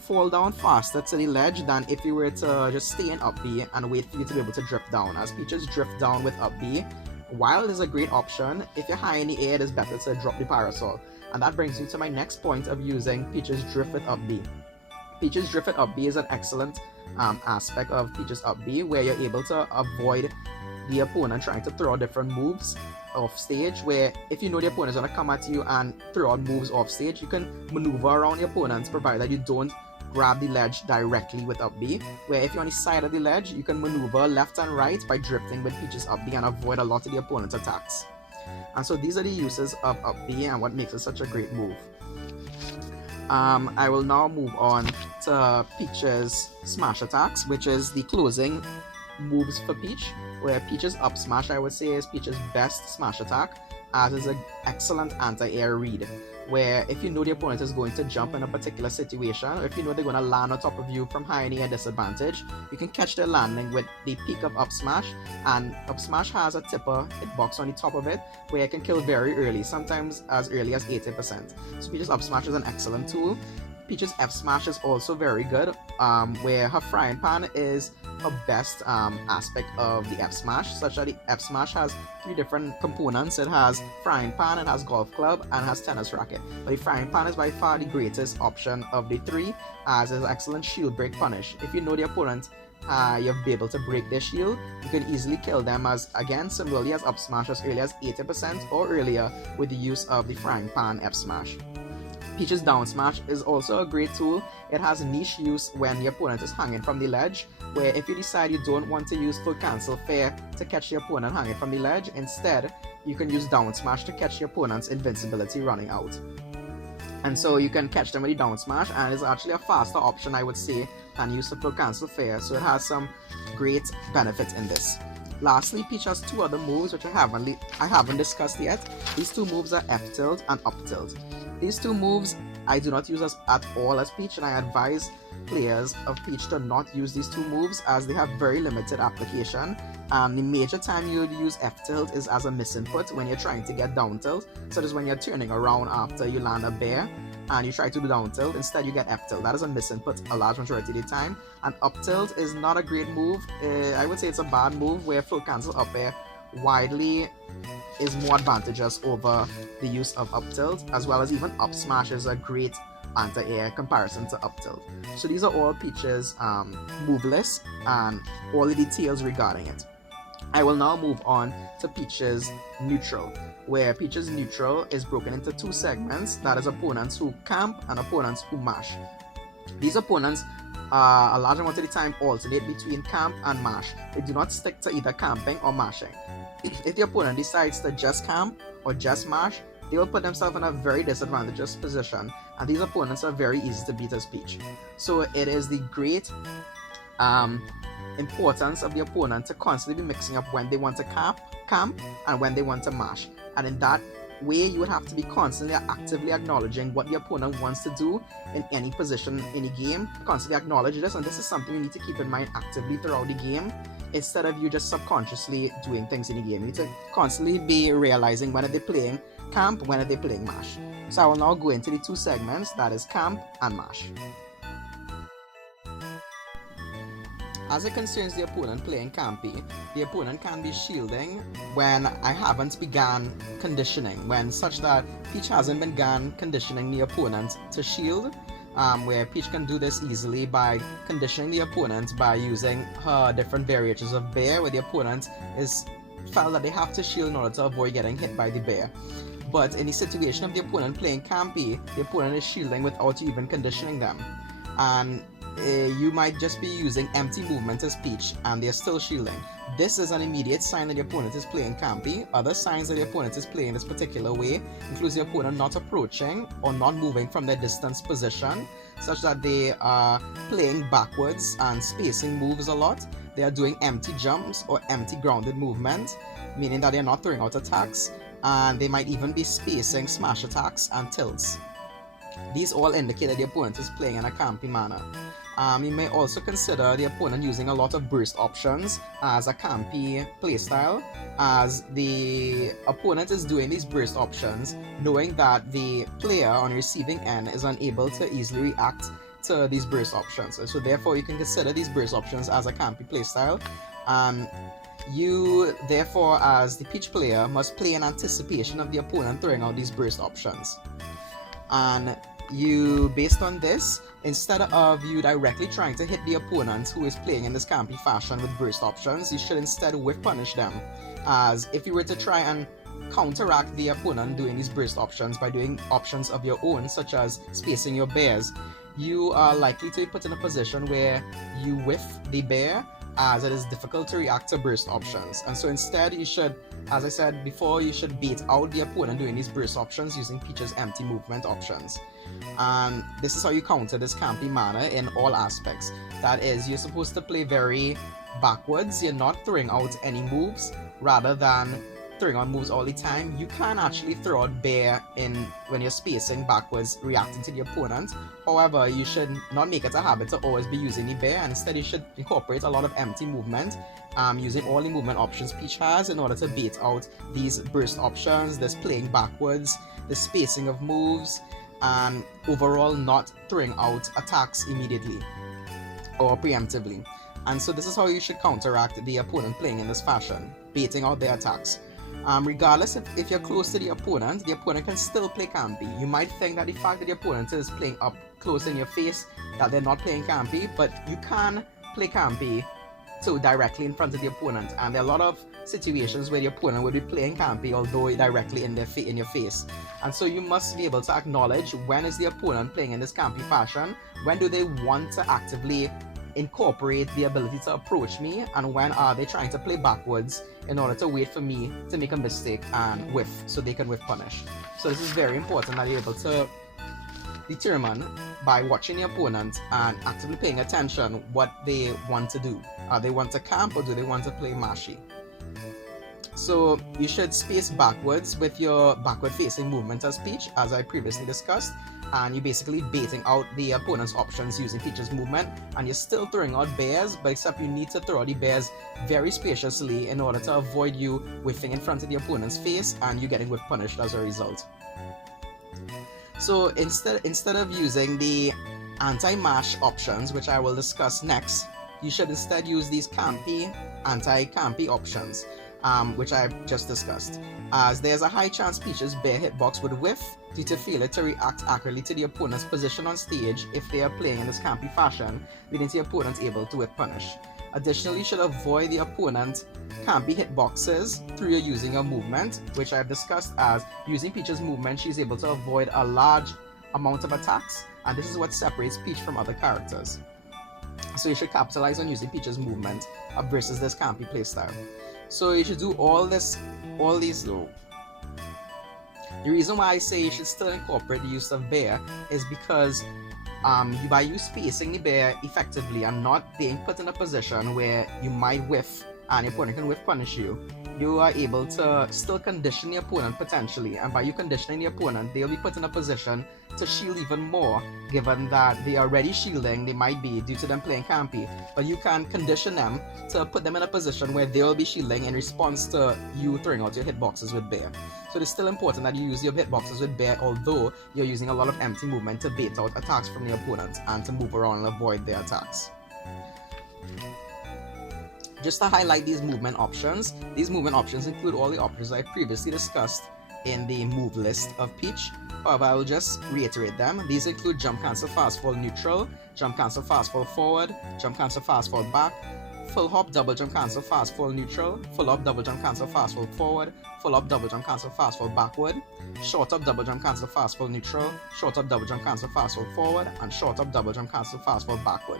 fall down faster to the ledge than if you were to just stay in up B and wait for you to be able to drift down. As Peaches drift down with up B, while it is a great option, if you're high in the air, it is better to drop the parasol. And that brings me to my next point of using Peach's drift with up B. Peach's drift with up B is an excellent aspect of Peach's up B, where you're able to avoid the opponent trying to throw different moves off stage, where if you know the opponent is going to come at you and throw out moves off stage, you can maneuver around the opponents provided you don't grab the ledge directly with up B, where if you're on the side of the ledge, you can maneuver left and right by drifting with Peach's up B and avoid a lot of the opponent's attacks. And so these are the uses of up B and what makes it such a great move. I will now move on to Peach's smash attacks, which is the closing moves for Peach, where Peach's up smash, I would say, is Peach's best smash attack, as is an excellent anti-air read, where if you know the opponent is going to jump in a particular situation, or if you know they're going to land on top of you from high in the air disadvantage, you can catch their landing with the peak of up smash, and up smash has a tipper hitbox on the top of it where it can kill very early, sometimes as early as 80%. So Peach's up smash is an excellent tool. Peach's F smash is also very good, where her frying pan is her best aspect of the F smash, such that the F smash has 3 different components. It has frying pan, it has golf club, and it has tennis racket. But the frying pan is by far the greatest option of the 3, as it's an excellent shield break punish. If you know the opponent, you'll be able to break their shield. You can easily kill them, as again similarly as up smash, as early as 80% or earlier with the use of the frying pan F smash. Peach's down smash is also a great tool. It has niche use when your opponent is hanging from the ledge, where if you decide you don't want to use full cancel fair to catch your opponent hanging from the ledge, instead you can use down smash to catch your opponent's invincibility running out. And so you can catch them with the down smash, and it's actually a faster option, I would say, than use the full cancel fair, so it has some great benefits in this. Lastly, Peach has 2 other moves which I haven't discussed yet. These 2 moves are F tilt and up tilt. These 2 moves I do not use at all as Peach, and I advise players of Peach to not use these 2 moves, as they have very limited application. The major time you would use F tilt is as a misinput when you're trying to get down tilt, such as when you're turning around after you land a bear and you try to do down tilt, instead you get F tilt. That is a misinput a large majority of the time. And up tilt is not a great move. I would say it's a bad move, where full cancel up air widely is more advantageous over the use of up tilt, as well as even up smash is a great anti-air comparison to up tilt. So these are all Peach's move list and all the details regarding it. I will now move on to Peach's neutral, where Peach's neutral is broken into 2 segments, that is opponents who camp and opponents who mash. These opponents a large amount of the time alternate between camp and mash. They do not stick to either camping or mashing. if the opponent decides to just camp or just mash, they will put themselves in a very disadvantageous position, and these opponents are very easy to beat as peach. So it is the great importance of the opponent to constantly be mixing up when they want to camp and when they want to mash, and in that way you would have to be constantly actively acknowledging what the opponent wants to do in any position in the game. Constantly acknowledge this, and this is something you need to keep in mind actively throughout the game, instead of you just subconsciously doing things in the game. You need to constantly be realizing when are they playing camp, when are they playing mash. So I will now go into the two segments, that is camp and mash. As it concerns the opponent playing campy, the opponent can be shielding when I haven't begun conditioning, when such that Peach hasn't begun conditioning the opponent to shield, where Peach can do this easily by conditioning the opponent by using her different variations of bear, where the opponent is felt that they have to shield in order to avoid getting hit by the bear. But in the situation of the opponent playing campy, the opponent is shielding without you even conditioning them, and you might just be using empty movement as Peach and they're still shielding. This is an immediate sign that the opponent is playing campy. Other signs that the opponent is playing this particular way includes the opponent not approaching or not moving from their distance position, such that they are playing backwards and spacing moves a lot. They are doing empty jumps or empty grounded movement, meaning that they are not throwing out attacks, and they might even be spacing smash attacks and tilts. These all indicate that the opponent is playing in a campy manner. You may also consider the opponent using a lot of burst options as a campy playstyle, as the opponent is doing these burst options knowing that the player on the receiving end is unable to easily react to these burst options. So therefore you can consider these burst options as a campy playstyle. You therefore, as the Peach player, must play in anticipation of the opponent throwing out these burst options. And you, based on this, instead of you directly trying to hit the opponent who is playing in this campy fashion with burst options, you should instead whiff punish them. As if you were to try and counteract the opponent doing these burst options by doing options of your own, such as spacing your bears, you are likely to be put in a position where you whiff the bear, as it is difficult to react to burst options. And so instead you should, as I said before, you should bait out the opponent doing these burst options using Peach's empty movement options. And this is how you counter this campy manner in all aspects. That is, you're supposed to play very backwards. You're not throwing out any moves rather than throwing out moves all the time. You can actually throw out bear in when you're spacing backwards, reacting to the opponent. However, you should not make it a habit to always be using the bear, and instead you should incorporate a lot of empty movement, using all the movement options Peach has in order to bait out these burst options, this playing backwards, the spacing of moves, and overall not throwing out attacks immediately or preemptively. And so this is how you should counteract the opponent playing in this fashion, baiting out their attacks. Regardless if you're close to the opponent can still play campy. You might think that the fact that the opponent is playing up close in your face, that they're not playing campy, but you can play campy too directly in front of the opponent, and there are a lot of situations where the opponent will be playing campy although directly in your face. And so you must be able to acknowledge when is the opponent playing in this campy fashion, when do they want to actively incorporate the ability to approach me, and when are they trying to play backwards in order to wait for me to make a mistake and whiff so they can whiff punish. So this is very important that you're able to determine by watching the opponent and actively paying attention what they want to do. They want to camp or do they want to play mashy? So you should space backwards with your backward facing movement as Peach, as I previously discussed, and you're basically baiting out the opponent's options using Peach's movement, and you're still throwing out bears, but except you need to throw out the bears very spaciously in order to avoid you whiffing in front of the opponent's face and you getting whiff punished as a result. So instead of using the anti-mash options, which I will discuss next, you should instead use these campy, anti-campy options, which I've just discussed, as there's a high chance Peach's bear hitbox would whiff due to failure to react accurately to the opponent's position on stage if they are playing in this campy fashion, leading to the opponent able to whiff punish. Additionally, you should avoid the opponent campy hitboxes through using your movement, which I've discussed as using Peach's movement, she's able to avoid a large amount of attacks, and this is what separates Peach from other characters. So you should capitalize on using Peach's movement versus this campy playstyle. So you should do all these though. The reason why I say you should still incorporate the use of bear is because by you spacing the bear effectively and not being put in a position where you might whiff and your opponent can whiff punish you, you are able to still condition the opponent potentially, and by you conditioning the opponent, they'll be put in a position to shield even more, given that they are already shielding, they might be due to them playing campy, but you can condition them to put them in a position where they'll be shielding in response to you throwing out your hitboxes with bear. So it's still important that you use your hitboxes with bear, although you're using a lot of empty movement to bait out attacks from the opponent and to move around and avoid their attacks. Just to highlight these movement options include all the options I previously discussed in the move list of Peach. However, I will just reiterate them. These include jump cancel fast fall neutral, jump cancel fast fall forward, jump cancel fast fall back, full hop double jump cancel fast fall neutral, full hop double jump cancel fast fall forward, full hop double jump cancel fast fall backward, short up double jump cancel fast fall neutral, short up double jump cancel fast fall forward, and short up double jump cancel fast fall backward.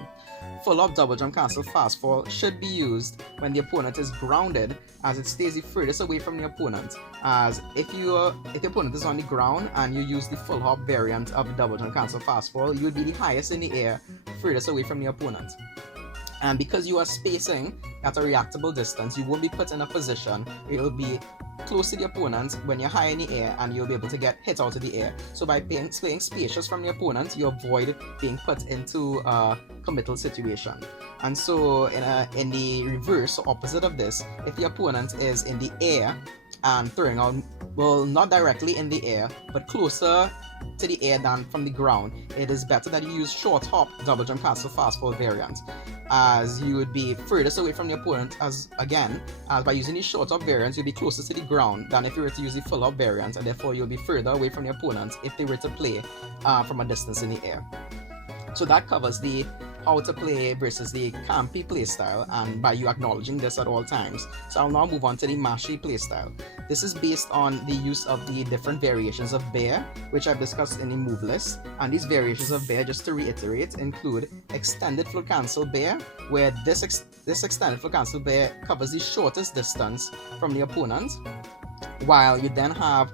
Full up double jump cancel fast fall should be used when the opponent is grounded, as it stays the furthest away from the opponent. As if the opponent is on the ground and you use the full hop variant of the double jump cancel fast fall, you would be the highest in the air, furthest away from the opponent. And because you are spacing at a reactable distance, you won't be put in a position where you'll be close to the opponent when you're high in the air and you'll be able to get hit out of the air. So by playing spacious from the opponent, you avoid being put into a committal situation. And so in the reverse, opposite of this, if the opponent is in the air and throwing out, well, not directly in the air, but closer to the air than from the ground, it is better that you use short hop double jump cancel fast fall variant, as you would be furthest away from the opponent, as by using the short hop variant you'll be closer to the ground than if you were to use the full hop variant, and therefore you'll be further away from the opponent if they were to play from a distance in the air. So that covers the how to play versus the campy playstyle, and by you acknowledging this at all times. So I'll now move on to the mashy playstyle. This is based on the use of the different variations of bear, which I've discussed in the move list. And these variations of bear, just to reiterate, include extended float cancel bear, where this extended float cancel bear covers the shortest distance from the opponent, while you then have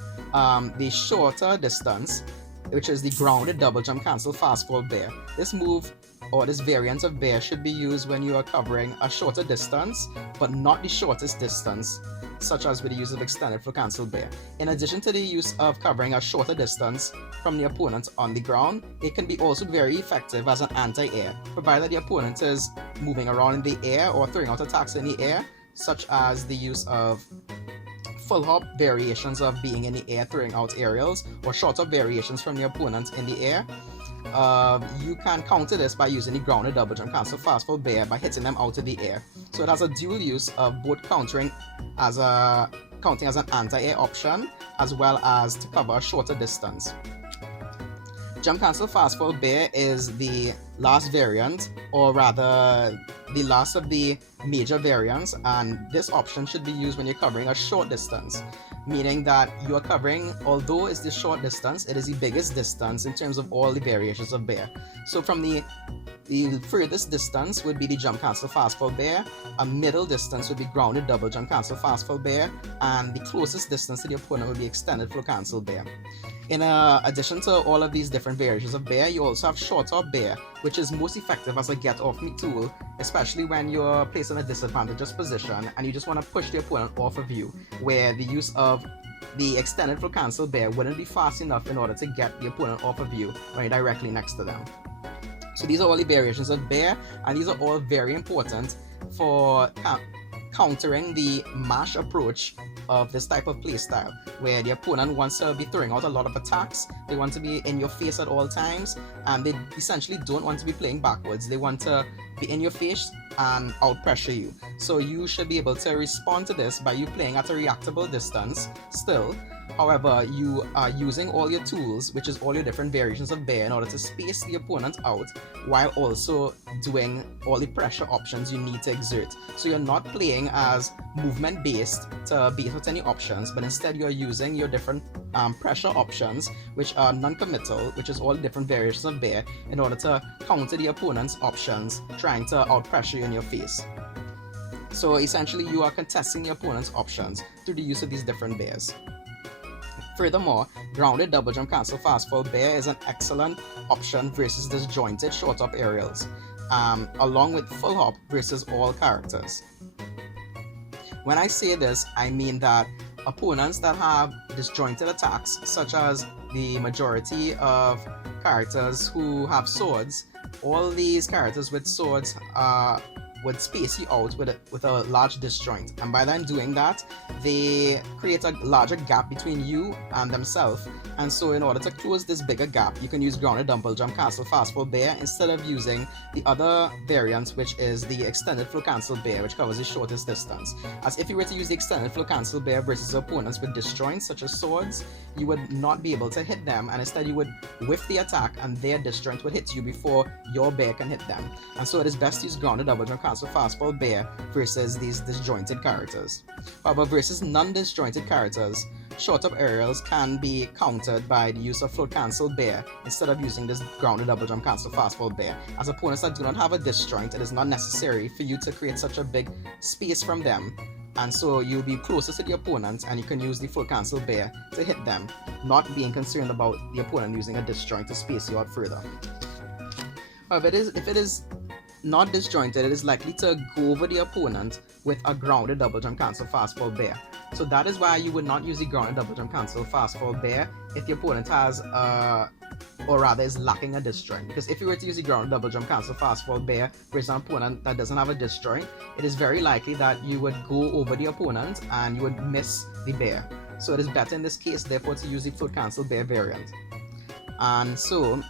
the shorter distance, which is the grounded double jump cancel fast fall bear. This move or this variant of bear should be used when you are covering a shorter distance, but not the shortest distance, such as with the use of extended float cancel bear. In addition to the use of covering a shorter distance from the opponent on the ground, it can be also very effective as an anti-air, provided the opponent is moving around in the air or throwing out attacks in the air, such as the use of full hop variations of being in the air throwing out aerials, or short hop variations from the opponent in the air. You can counter this by using the grounded double jump cancel fast fall bear by hitting them out of the air. So it has a dual use of both counting as an anti-air option, as well as to cover a shorter distance. Jump cancel fast fall bear is the last variant, or rather the last of the major variants, and this option should be used when you're covering a short distance, meaning that you are covering, although it's the short distance, it is the biggest distance in terms of all the variations of bear. So from the furthest distance would be the jump cancel fast fall bear, a middle distance would be grounded double jump cancel fast fall bear, and the closest distance to the opponent would be extended float cancel bear. In addition to all of these different variations of bear, you also have short hop bear, which is most effective as a get off me tool, especially when you're placed in a disadvantageous position and you just want to push the opponent off of you, where the use of the extended float cancel bear wouldn't be fast enough in order to get the opponent off of you when you're directly next to them. So these are all the variations of bear, and these are all very important for countering the mash approach of this type of playstyle, where the opponent wants to be throwing out a lot of attacks, they want to be in your face at all times, and they essentially don't want to be playing backwards. They want to be in your face and out pressure you. So you should be able to respond to this by you playing at a reactable distance still. However, you are using all your tools, which is all your different variations of bear, in order to space the opponent out while also doing all the pressure options you need to exert. So you're not playing as movement based to bait out any options, but instead you're using your different pressure options, which are non-committal, which is all different variations of bear, in order to counter the opponent's options trying to out pressure you in your face. So essentially you are contesting your opponent's options through the use of these different bears. Furthermore, grounded double jump cancel fast fall bear is an excellent option versus disjointed short hop aerials, along with full hop versus all characters. When I say this, I mean that opponents that have disjointed attacks, such as the majority of characters who have swords, all these characters with swords would space you out with a large disjoint, and by them doing that, they create a larger gap between you and themselves. And so in order to close this bigger gap, you can use grounded double jump cancel fast fall bear instead of using the other variant, which is the extended flow cancel bear, which covers the shortest distance. As if you were to use the extended flow cancel bear versus opponents with disjoints such as swords, you would not be able to hit them, and instead you would whiff the attack and their disjoint would hit you before your bear can hit them. And so it is best to use grounded double jump cancel fast fall bear versus these disjointed characters. However, versus non-disjointed characters, short up aerials can be countered by the use of float cancel bear instead of using this grounded double jump cancel fast fall bear. As opponents that do not have a disjoint, it is not necessary for you to create such a big space from them, and so you'll be closer to the opponent and you can use the float cancel bear to hit them, not being concerned about the opponent using a disjoint to space you out further. However, if it is not disjointed, it is likely to go over the opponent with a grounded double jump cancel fast fall bear. So that is why you would not use the grounded double jump cancel fast fall bear if the opponent has or rather is lacking a disjoint. Because if you were to use the grounded double jump cancel fast fall bear versus an opponent that doesn't have a disjoint, it is very likely that you would go over the opponent and you would miss the bear. So it is better in this case, therefore, to use the float cancel bear variant. And so,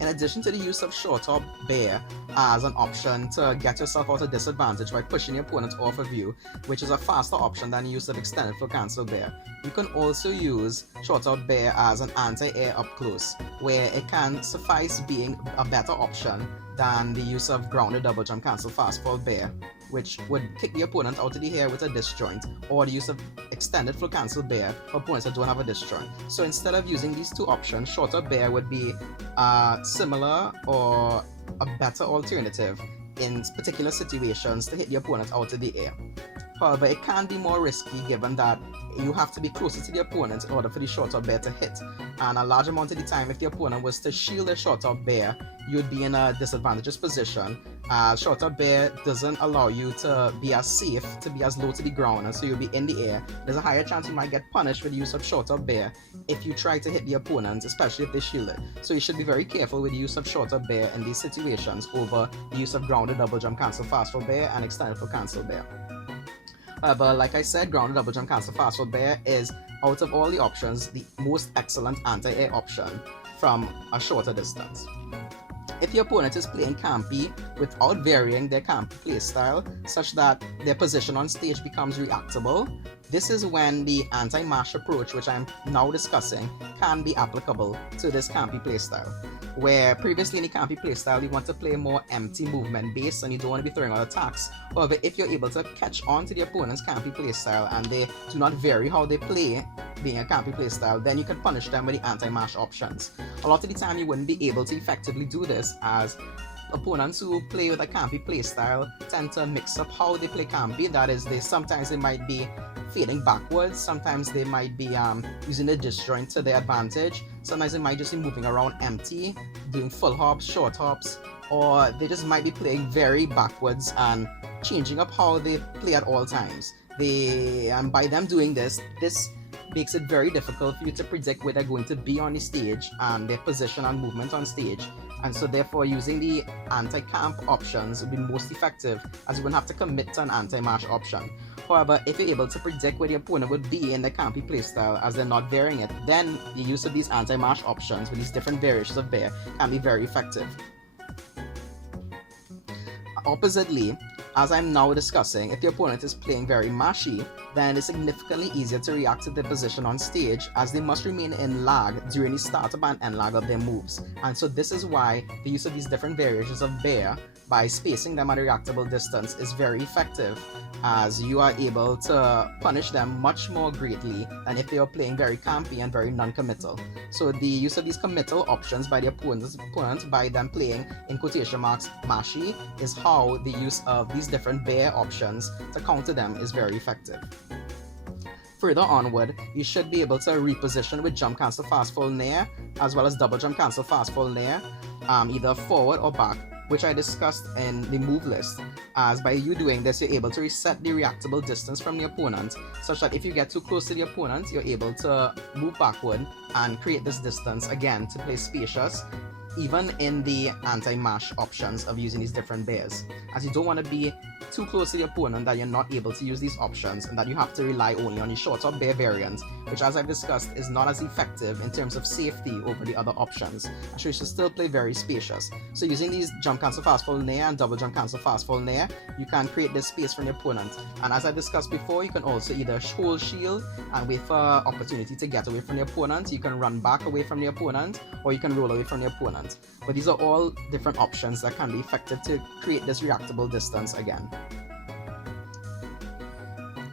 in addition to the use of short hop bear as an option to get yourself out of disadvantage by pushing your opponent off of you, which is a faster option than the use of extended flow cancel bear, you can also use short hop bear as an anti-air up close, where it can suffice being a better option than the use of grounded double jump cancel fast fall bear, which would kick the opponent out of the air with a disjoint, or the use of extended flow cancel bear for opponents that don't have a disjoint. So instead of using these two options, shorter bear would be similar or a better alternative in particular situations to hit the opponent out of the air. However, it can be more risky given that you have to be closer to the opponent in order for the short hop bear to hit. And a large amount of the time, if the opponent was to shield a short hop bear, you'd be in a disadvantageous position. Short hop bear doesn't allow you to be as safe, to be as low to the ground, and so you'll be in the air. There's a higher chance you might get punished with the use of short hop bear if you try to hit the opponent, especially if they shield it. So you should be very careful with the use of short hop bear in these situations over the use of grounded double jump cancel fast fall bear and extended flow cancel bear. However, like I said, grounded double jump cancel fast fall bear is, out of all the options, the most excellent anti-air option from a shorter distance. If your opponent is playing campy without varying their campy playstyle such that their position on stage becomes reactable, this is when the anti-mash approach, which I'm now discussing, can be applicable to this campy playstyle. Where previously in the campy playstyle, you want to play more empty movement based and you don't want to be throwing out attacks. However, if you're able to catch on to the opponent's campy playstyle and they do not vary how they play, being a campy playstyle, then you can punish them with the anti-mash options. A lot of the time you wouldn't be able to effectively do this, as opponents who play with a campy playstyle tend to mix up how they play campy. That is, sometimes they might be fading backwards, sometimes they might be using the disjoint to their advantage, sometimes they might just be moving around empty, doing full hops, short hops, or they just might be playing very backwards and changing up how they play at all times. And by them doing this makes it very difficult for you to predict where they're going to be on the stage and their position and movement on stage. And so therefore using the anti-camp options would be most effective, as you wouldn't have to commit to an anti-mash option. However, if you're able to predict where the opponent would be in the campy playstyle as they're not varying it, then the use of these anti-mash options with these different variations of bear can be very effective. Oppositely, as I'm now discussing, if the opponent is playing very mashy, then it is significantly easier to react to their position on stage, as they must remain in lag during the startup and end lag of their moves. And so this is why the use of these different variations of bear by spacing them at a reactable distance is very effective, as you are able to punish them much more greatly than if they are playing very campy and very non-committal. So the use of these committal options by the opponent by them playing, in quotation marks, mashy, is how the use of these different bear options to counter them is very effective. Further onward, you should be able to reposition with jump cancel fast fall nair, as well as double jump cancel fast fall nair, either forward or back, which I discussed in the move list, as by you doing this, you're able to reset the reactable distance from the opponent, such that if you get too close to the opponent, you're able to move backward and create this distance again to play spacious, even in the anti-mash options of using these different bears, as you don't want to be too close to the opponent that you're not able to use these options and that you have to rely only on the short-top bear variant, which, as I've discussed, is not as effective in terms of safety over the other options, so you should still play very spacious. So using these jump cancel fast fall nair and double jump cancel fast fall nair, you can create this space from the opponent, and as I discussed before, you can also either hold shield and wait for opportunity to get away from the opponent, you can run back away from the opponent, or you can roll away from the opponent. But these are all different options that can be effective to create this reactable distance again.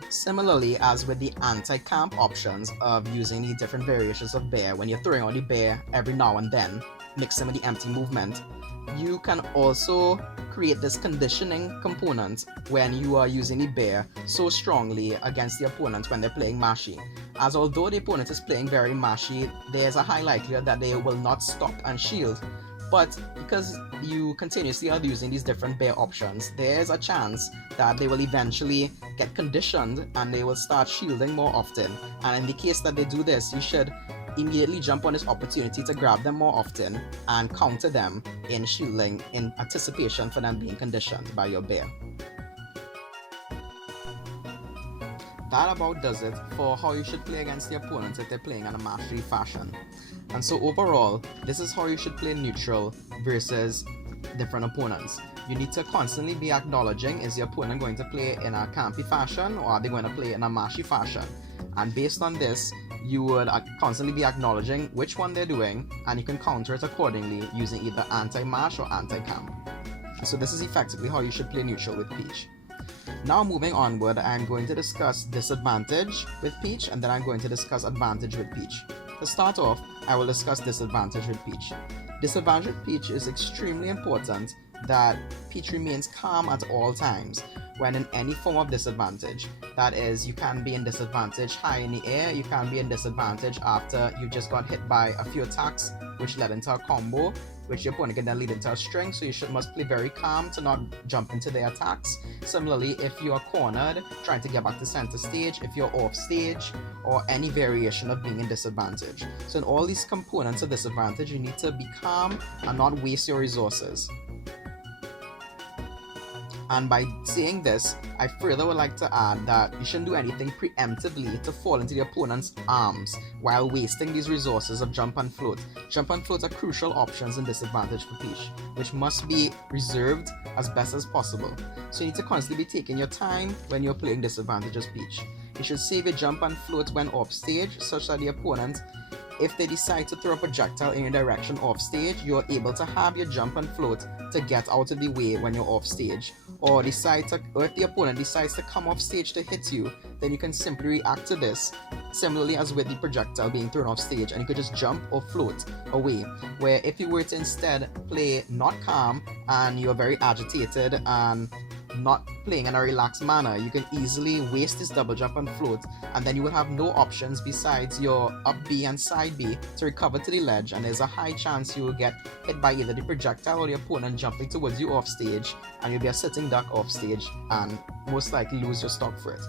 Similarly, as with the anti-camp options of using the different variations of bear, when you're throwing out the bear every now and then, mixing with the empty movement, you can also create this conditioning component when you are using the bear so strongly against the opponent when they're playing mashy. As although the opponent is playing very mashy, there's a high likelihood that they will not stop and shield. But because you continuously are using these different bear options, there's a chance that they will eventually get conditioned and they will start shielding more often. And in the case that they do this, you should immediately jump on this opportunity to grab them more often and counter them in shielding in anticipation for them being conditioned by your bear. That about does it for how you should play against the opponents if they're playing in a mastery fashion. And so overall, this is how you should play neutral versus different opponents. You need to constantly be acknowledging, is the opponent going to play in a campy fashion or are they going to play in a mashy fashion? And based on this, you would constantly be acknowledging which one they're doing, and you can counter it accordingly using either anti-mash or anti-camp. So this is effectively how you should play neutral with Peach. Now moving onward, I'm going to discuss disadvantage with Peach, and then I'm going to discuss advantage with Peach. To start off, I will discuss disadvantage with Peach. Disadvantage with Peach is extremely important that Peach remains calm at all times when in any form of disadvantage. That is, you can be in disadvantage high in the air, you can be in disadvantage after you just got hit by a few attacks which led into a combo, which your opponent can then lead into a string, so you must play very calm to not jump into their attacks. Similarly, if you are cornered, trying to get back to center stage, if you're off stage, or any variation of being in disadvantage. So in all these components of disadvantage, you need to be calm and not waste your resources. And by saying this, I further would like to add that you shouldn't do anything preemptively to fall into the opponent's arms while wasting these resources of jump and float. Jump and float are crucial options in disadvantage for Peach, which must be reserved as best as possible. So you need to constantly be taking your time when you're playing disadvantage as Peach. You should save your jump and float when off stage, such that the opponent, if they decide to throw a projectile in your direction off stage, you're able to have your jump and float to get out of the way when you're off stage. Or if the opponent decides to come off stage to hit you, then you can simply react to this, similarly as with the projectile being thrown off stage, and you could just jump or float away. Where if you were to instead play not calm and you're very agitated and not playing in a relaxed manner, you can easily waste this double jump and float, and then you will have no options besides your up B and side B to recover to the ledge, and there's a high chance you will get hit by either the projectile or the opponent jumping towards you off stage, and you'll be a sitting duck off stage and most likely lose your stock for it.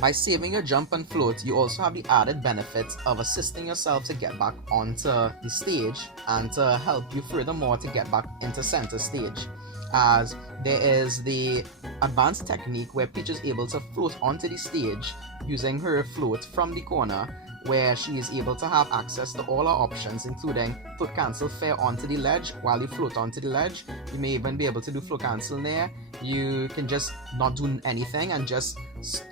By saving your jump and float, you also have the added benefit of assisting yourself to get back onto the stage and to help you furthermore to get back into center stage, as there is the advanced technique where Peach is able to float onto the stage using her float from the corner, where she is able to have access to all our options, including float cancel fair onto the ledge while you float onto the ledge. You may even be able to do float cancel there. You can just not do anything and just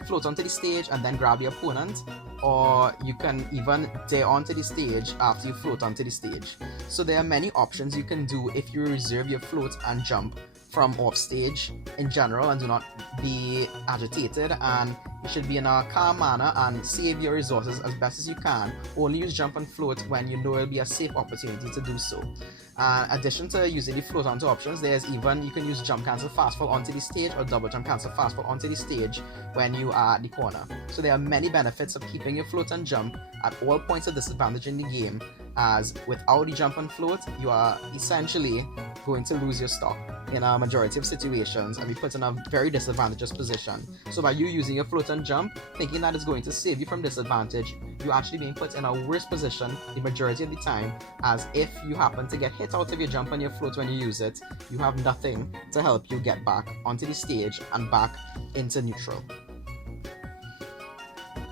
float onto the stage and then grab the opponent, or you can even dare onto the stage after you float onto the stage. So there are many options you can do if you reserve your float and jump from off stage in general, and do not be agitated, and you should be in a calm manner and save your resources as best as you can. Only use jump and float when you know it'll be a safe opportunity to do so. In addition to using the float onto options, there's even, you can use jump cancel fast fall onto the stage or double jump cancel fast fall onto the stage when you are at the corner. So there are many benefits of keeping your float and jump at all points of disadvantage in the game, as without the jump and float, you are essentially going to lose your stock in a majority of situations and be put in a very disadvantageous position. So by you using your float and jump, thinking that it's going to save you from disadvantage, you're actually being put in a worse position the majority of the time, as if you happen to get hit out of your jump and your float when you use it, you have nothing to help you get back onto the stage and back into neutral.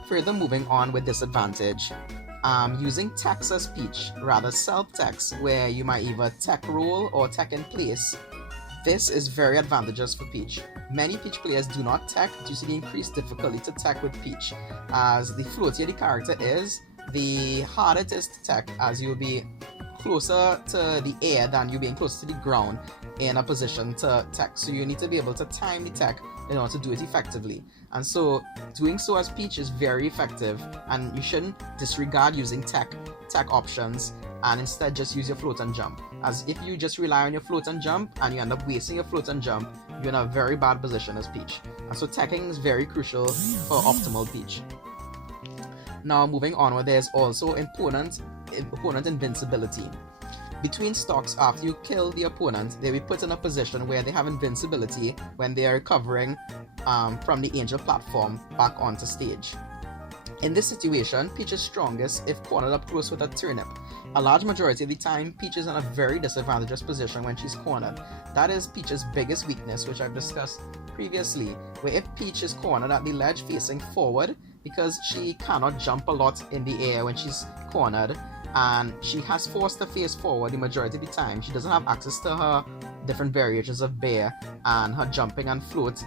Further moving on with disadvantage, using techs as Peach, rather self-techs, where you might either tech roll or tech in place. This is very advantageous for Peach. Many Peach players do not tech due to the increased difficulty to tech with Peach, as the floatier the character is, the harder it is to tech, as you'll be closer to the air than you being closer to the ground in a position to tech. So you need to be able to time the tech in order to do it effectively. And so doing so as Peach is very effective, and you shouldn't disregard using tech options and instead just use your float and jump. As if you just rely on your float and jump and you end up wasting your float and jump, you're in a very bad position as Peach. And so teching is very crucial for optimal Peach. Now moving onward, there's also opponent invincibility. Between stocks, after you kill the opponent, they'll be put in a position where they have invincibility when they are recovering from the angel platform back onto stage. In this situation, Peach is strongest if cornered up close with a turnip. A large majority of the time, Peach is in a very disadvantageous position when she's cornered. That is Peach's biggest weakness, which I've discussed previously, where if Peach is cornered at the ledge facing forward, because she cannot jump a lot in the air when she's cornered, and she has forced to face forward the majority of the time, she doesn't have access to her different variations of bear and her jumping and float.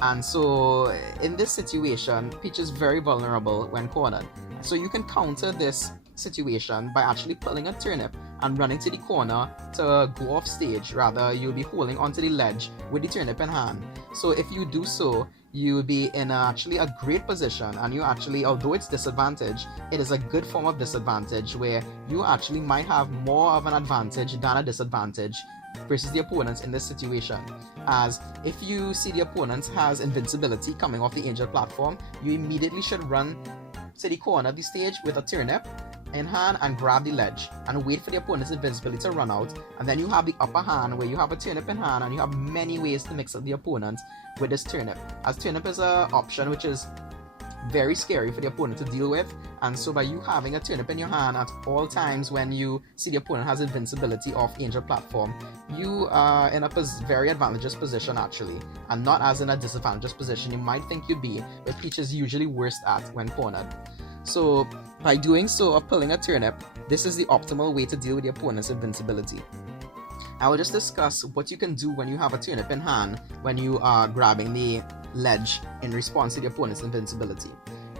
And so in this situation, Peach is very vulnerable when cornered. So you can counter this situation by actually pulling a turnip and running to the corner to go off stage. Rather, you'll be holding onto the ledge with the turnip in hand. So if you do so, you will be in actually a great position, and you actually, although it's disadvantage, it is a good form of disadvantage where you actually might have more of an advantage than a disadvantage versus the opponents in this situation. As if you see the opponent has invincibility coming off the angel platform, you immediately should run to the corner of the stage with a turnip in hand and grab the ledge and wait for the opponent's invincibility to run out, and then you have the upper hand where you have a turnip in hand and you have many ways to mix up the opponent with this turnip, as turnip is an option which is very scary for the opponent to deal with. And so by you having a turnip in your hand at all times when you see the opponent has invincibility off angel platform, you are in a very advantageous position actually, and not as in a disadvantageous position you might think you'd be, where Peach is usually worst at when cornered. So by doing so, or pulling a turnip, this is the optimal way to deal with the opponent's invincibility. I will just discuss what you can do when you have a turnip in hand when you are grabbing the ledge in response to the opponent's invincibility.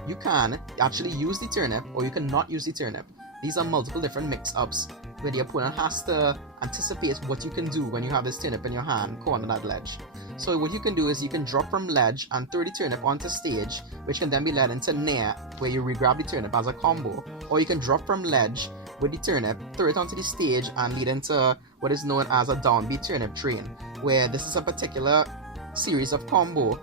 You can actually use the turnip, or you can not use the turnip. These are multiple different mix-ups where the opponent has to anticipate what you can do when you have this turnip in your hand cornered at ledge. So what you can do is you can drop from ledge and throw the turnip onto stage, which can then be led into nair, where you re-grab the turnip as a combo. Or you can drop from ledge with the turnip, throw it onto the stage, and lead into what is known as a downbeat turnip train, where this is a particular series of combo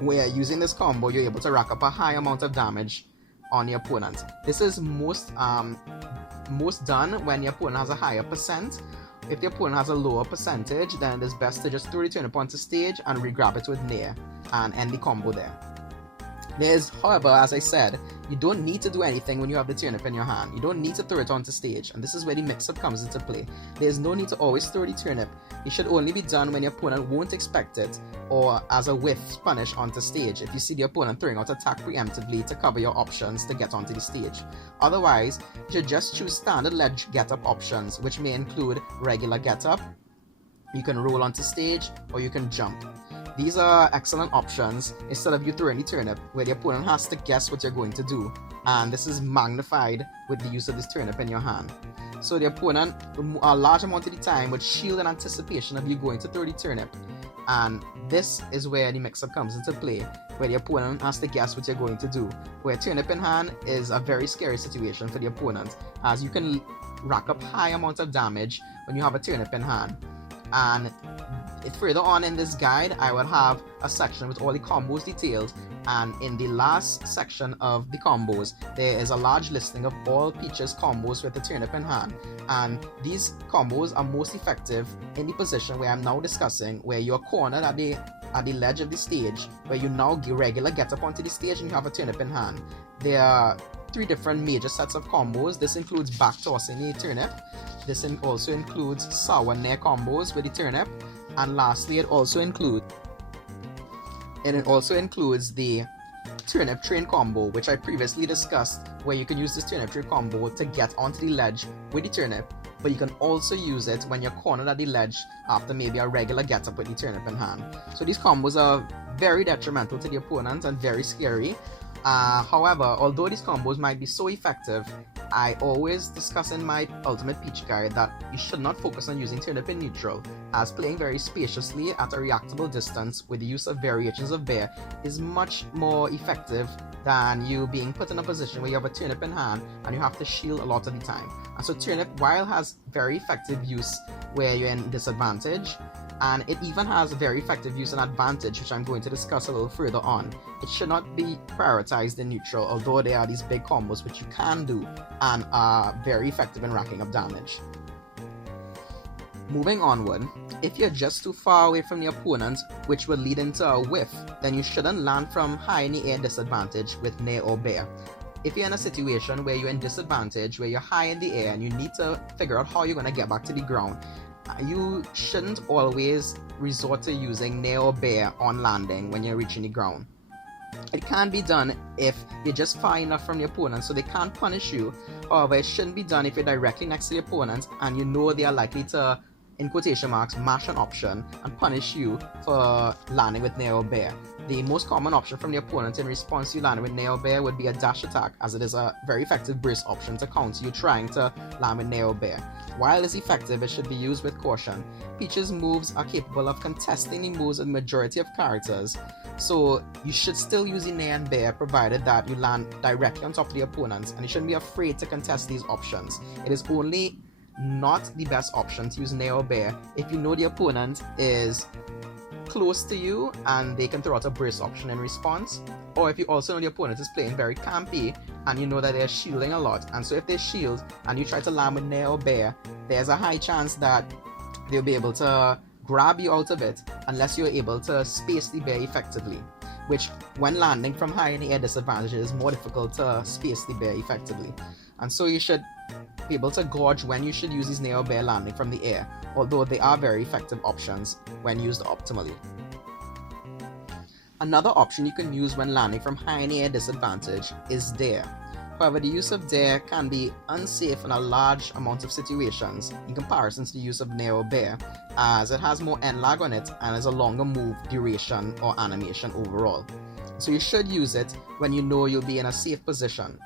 where using this combo you're able to rack up a high amount of damage on the opponent. This is most done when the opponent has a higher percent. If the opponent has a lower percentage, then it is best to just throw the turnip onto stage and re-grab it with nair and end the combo there. There's, however, as I said, you don't need to do anything when you have the turnip in your hand. You don't need to throw it onto stage, and this is where the mix-up comes into play. There's no need to always throw the turnip. It should only be done when your opponent won't expect it, or as a whiff punish onto stage if you see the opponent throwing out attack preemptively to cover your options to get onto the stage. Otherwise, you should just choose standard ledge get-up options, which may include regular get-up, you can roll onto stage, or you can jump. These are excellent options instead of you throwing the turnip, where the opponent has to guess what you're going to do, and this is magnified with the use of this turnip in your hand. So the opponent, a large amount of the time, would shield in anticipation of you going to throw the turnip, and this is where the mix-up comes into play, where the opponent has to guess what you're going to do. Where turnip in hand is a very scary situation for the opponent, as you can rack up high amounts of damage when you have a turnip in hand. And further on in this guide, I will have a section with all the combos detailed, and in the last section of the combos, there is a large listing of all Peach's combos with the turnip in hand, and these combos are most effective in the position where I'm now discussing, where you're cornered at the ledge of the stage, where you now regular get up onto the stage and you have a turnip in hand. There are 3 different major sets of combos. This includes back tossing the turnip. This also includes sour nair combos with the turnip. And lastly, it also includes the turnip train combo, which I previously discussed, where you can use this turnip train combo to get onto the ledge with the turnip, but you can also use it when you're cornered at the ledge after maybe a regular get up with the turnip in hand. So these combos are very detrimental to the opponent and very scary. However, although these combos might be so effective, I always discuss in my Ultimate Peach guide that you should not focus on using turnip in neutral, as playing very spaciously at a reactable distance with the use of variations of bear is much more effective than you being put in a position where you have a turnip in hand and you have to shield a lot of the time. And so turnip, while has very effective use where you're in disadvantage, and it even has a very effective use and advantage, which I'm going to discuss a little further on, it should not be prioritized in neutral, although there are these big combos which you can do and are very effective in racking up damage. Moving onward, if you're just too far away from the opponent, which would lead into a whiff, then you shouldn't land from high in the air disadvantage with nair or bear. If you're in a situation where you're in disadvantage, where you're high in the air and you need to figure out how you're going to get back to the ground, you shouldn't always resort to using nair or bear on landing when you're reaching the ground. It can be done if you're just far enough from the opponent so they can't punish you. However, it shouldn't be done if you're directly next to the opponent and you know they are likely to, in quotation marks, mash an option and punish you for landing with nair or bear. The most common option from the opponent in response to you landing with nair or bear would be a dash attack, as it is a very effective burst option to counter you trying to land with nair or bear. While it's effective, it should be used with caution. Peach's moves are capable of contesting the moves of the majority of characters, so you should still use the nair and bear provided that you land directly on top of the opponent, and you shouldn't be afraid to contest these options. It is only not the best option to use nair or bear if you know the opponent is close to you and they can throw out a burst option in response, or if you also know the opponent is playing very campy and you know that they're shielding a lot, and so if they shield and you try to land with nair or bear, there's a high chance that they'll be able to grab you out of it unless you're able to space the bear effectively, which when landing from high in the air disadvantage is more difficult to space the bear effectively. And so you should be able to gauge when you should use these nair or bear landing from the air, although they are very effective options when used optimally. Another option you can use when landing from high in the air disadvantage is dare. However, the use of dare can be unsafe in a large amount of situations in comparison to the use of nair or bear, as it has more end lag on it and is a longer move duration or animation overall. So you should use it when you know you'll be in a safe position.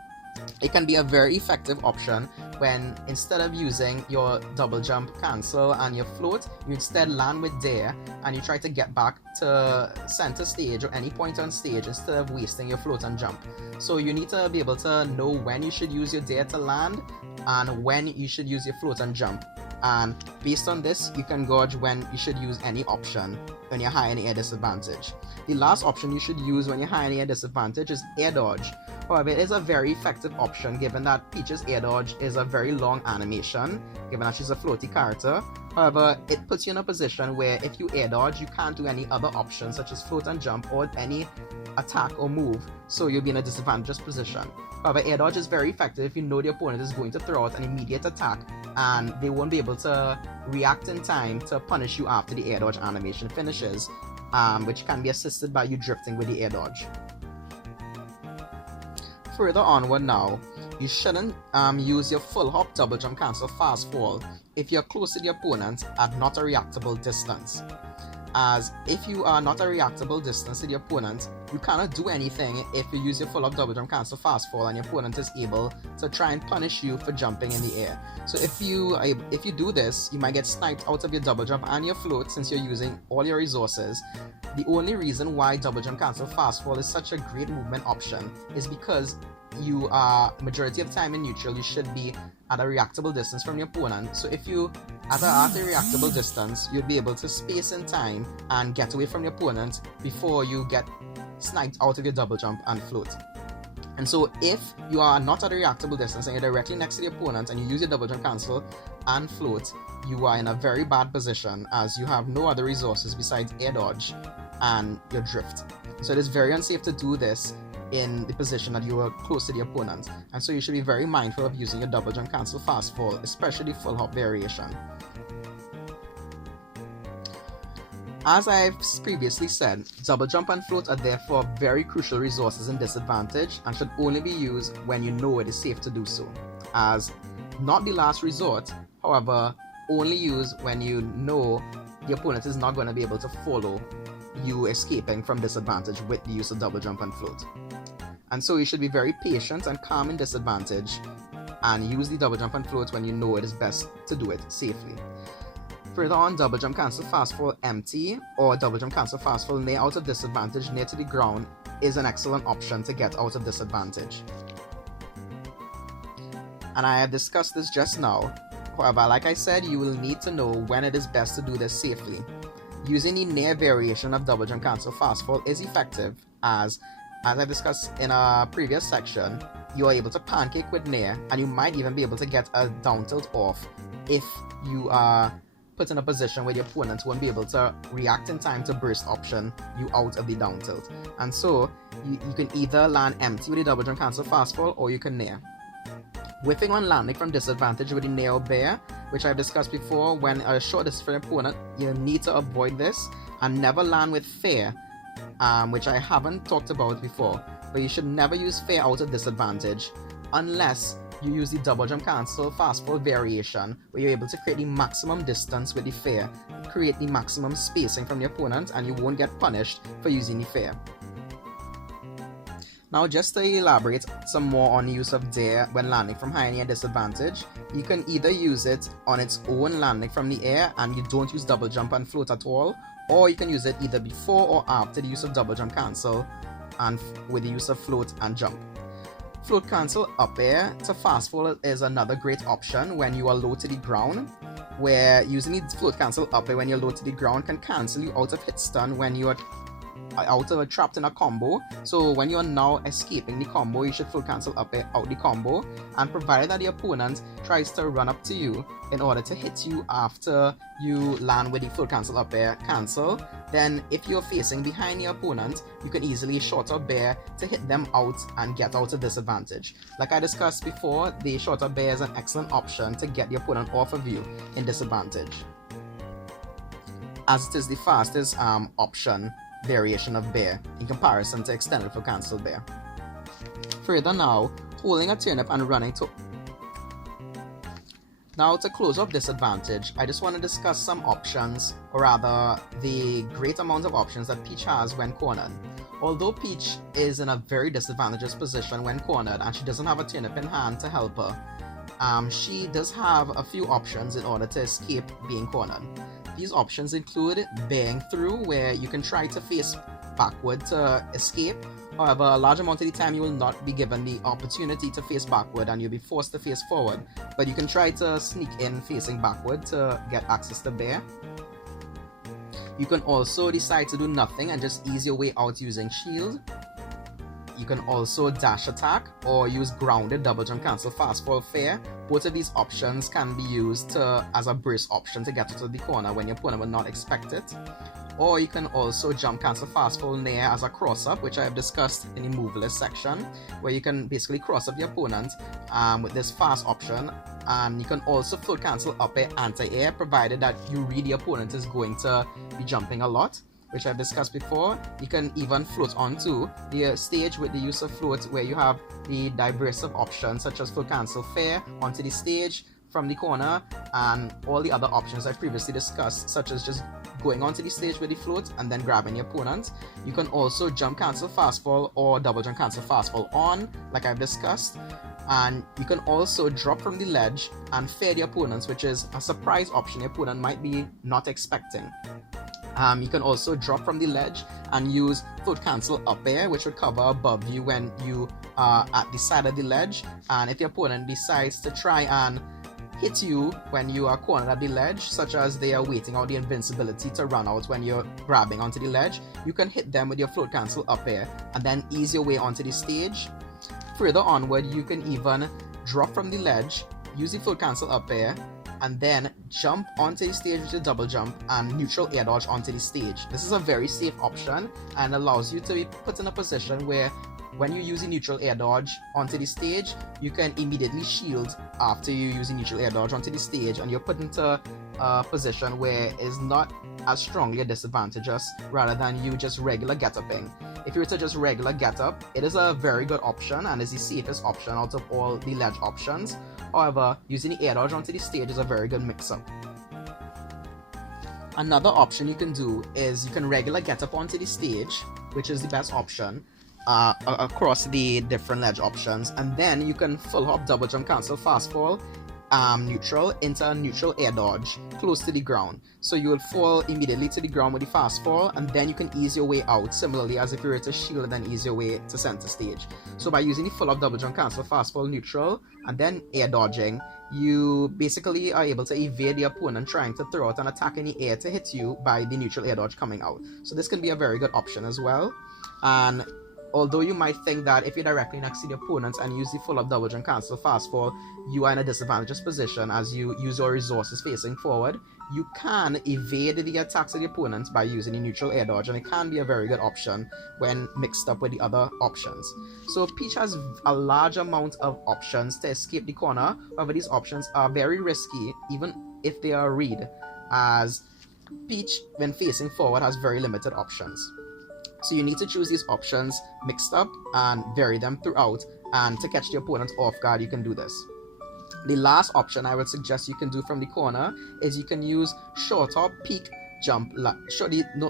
It can be a very effective option when instead of using your double jump cancel and your float, you instead land with dare and you try to get back to center stage or any point on stage instead of wasting your float and jump. So you need to be able to know when you should use your dare to land and when you should use your float and jump. And based on this, you can gauge when you should use any option when you're high in the air disadvantage. The last option you should use when you're high in the air disadvantage is air dodge. However, it is a very effective option given that Peach's air dodge is a very long animation, given that she's a floaty character. However, it puts you in a position where if you air dodge, you can't do any other options such as float and jump or any attack or move, so you'll be in a disadvantaged position. However, air dodge is very effective if you know the opponent is going to throw out an immediate attack and they won't be able to react in time to punish you after the air dodge animation finishes, which can be assisted by you drifting with the air dodge. Further onward now, you shouldn't use your full hop, double jump, cancel, fast fall if you're close to the opponent at not a reactable distance. As if you are not a reactable distance to the opponent, you cannot do anything if you use your full up, double jump, cancel, fast fall and your opponent is able to try and punish you for jumping in the air. So if you do this, you might get sniped out of your double jump and your float since you're using all your resources. The only reason why double jump, cancel, fast fall is such a great movement option is because you are majority of the time in neutral, you should be at a reactable distance from your opponent. So if you at a reactable distance, you'll be able to space in time and get away from your opponent before you get sniped out of your double jump and float. And so if you are not at a reactable distance and you're directly next to the opponent and you use your double jump, cancel and float, you are in a very bad position as you have no other resources besides air dodge and your drift. So it is very unsafe to do this in the position that you are close to the opponent, and so you should be very mindful of using your double jump, cancel, fast fall, especially full hop variation. As I've previously said, double jump and float are therefore very crucial resources in disadvantage and should only be used when you know it is safe to do so, as not the last resort, however, only use when you know the opponent is not going to be able to follow you escaping from disadvantage with the use of double jump and float. And so you should be very patient and calm in disadvantage and use the double jump and float when you know it is best to do it safely. Further on, double jump, cancel, fast fall empty or double jump, cancel, fast fall near out of disadvantage near to the ground is an excellent option to get out of disadvantage. And I have discussed this just now. However, like I said, you will need to know when it is best to do this safely. Using the near variation of double jump, cancel, fast fall is effective as I discussed in a previous section, you are able to pancake with near and you might even be able to get a down tilt off if you are put in a position where the opponent won't be able to react in time to burst option you out of the down tilt. And so you can either land empty with the double jump, cancel, fast fall, or you can near. Whiffing on landing from disadvantage with the near or bear, which I've discussed before, when a short distance from opponent, you need to avoid this and never land with fair, which I haven't talked about before, but you should never use fair out of disadvantage unless you use the double jump, cancel, fast fall variation where you're able to create the maximum distance with the fair, create the maximum spacing from the opponent, and you won't get punished for using the fair. Now, just to elaborate some more on the use of dare when landing from high near disadvantage, you can either use it on its own landing from the air and you don't use double jump and float at all, or you can use it either before or after the use of double jump, cancel and with the use of float and jump. Float, cancel, up air to fast fall is another great option when you are low to the ground, where using the float, cancel, up air when you're low to the ground can cancel you out of hit stun when you are trapped in a combo. So when you're now escaping the combo, you should float, cancel, up air out the combo, and provided that the opponent tries to run up to you in order to hit you after you land with the float, cancel, up air, cancel, then if you're facing behind the opponent, you can easily short up bear to hit them out and get out of disadvantage. Like I discussed before, the short up bear is an excellent option to get the opponent off of you in disadvantage, as it is the fastest option variation of bear in comparison to extended float, cancel bear. Further now, holding a turnip and running to... Now, to close off disadvantage, I just want to discuss some options, or rather the great amount of options that Peach has when cornered. Although Peach is in a very disadvantageous position when cornered and she doesn't have a turnip in hand to help her, she does have a few options in order to escape being cornered. These options include bearing through, where you can try to face backward to escape. However, a large amount of the time you will not be given the opportunity to face backward and you'll be forced to face forward. But you can try to sneak in facing backward to get access to bear. You can also decide to do nothing and just ease your way out using shield. You can also dash attack or use grounded, double jump, cancel, fast fall, fair. Both of these options can be used as a burst option to get out of the corner when your opponent will not expect it. Or you can also jump, cancel, fast fall near as a cross up, which I have discussed in the move list section, where you can basically cross up the opponent with this fast option. And you can also float, cancel, up air, anti-air, provided that you read the opponent is going to be jumping a lot, which I've discussed before. You can even float onto the stage with the use of float, where you have the diversive options such as float, cancel, fair onto the stage from the corner, and all the other options I previously discussed, such as just going onto the stage with the float and then grabbing the opponent. You can also jump, cancel, fast fall, or double jump, cancel, fast fall on, like I've discussed. And you can also drop from the ledge and fair the opponents, which is a surprise option the opponent might be not expecting. You can also drop from the ledge and use float, cancel, up air, which would cover above you when you are at the side of the ledge. And if the opponent decides to try and hit you when you are cornered at the ledge, such as they are waiting out the invincibility to run out when you're grabbing onto the ledge, you can hit them with your float, cancel, up air and then ease your way onto the stage. Further onward, you can even drop from the ledge, use the float, cancel, up air, and then jump onto the stage with a double jump and neutral air dodge onto the stage. This is a very safe option and allows you to be put in a position where when you use a neutral air dodge onto the stage, you can immediately shield after you use a neutral air dodge onto the stage, and you're put into a position where it's not as strongly disadvantageous rather than you just regular get-upping. If you were to just regular get up, it is a very good option and is the safest option out of all the ledge options. However, using the air dodge onto the stage is a very good mix-up. Another option you can do is you can regular get up onto the stage, which is the best option across the different ledge options, and then you can full hop, double jump, cancel, fast fall, neutral into a neutral air dodge close to the ground. So you will fall immediately to the ground with the fast fall, and then you can ease your way out, similarly as if you were to shield and then ease your way to center stage. So by using the full up, double jump, cancel, fast fall, neutral, and then air dodging, you basically are able to evade the opponent trying to throw out an attack in the air to hit you by the neutral air dodge coming out. So this can be a very good option as well. And although you might think that if you're directly next to the opponent and use the full up, double jump, cancel, fast fall, you are in a disadvantaged position as you use your resources facing forward, you can evade the attacks of the opponent by using the neutral air dodge, and it can be a very good option when mixed up with the other options. So Peach has a large amount of options to escape the corner. However, these options are very risky even if they are read, as Peach, when facing forward, has very limited options. So you need to choose these options mixed up and vary them throughout, and to catch the opponent off guard, you can do this. The last option I would suggest you can do from the corner is you can use short hop, peek, jump,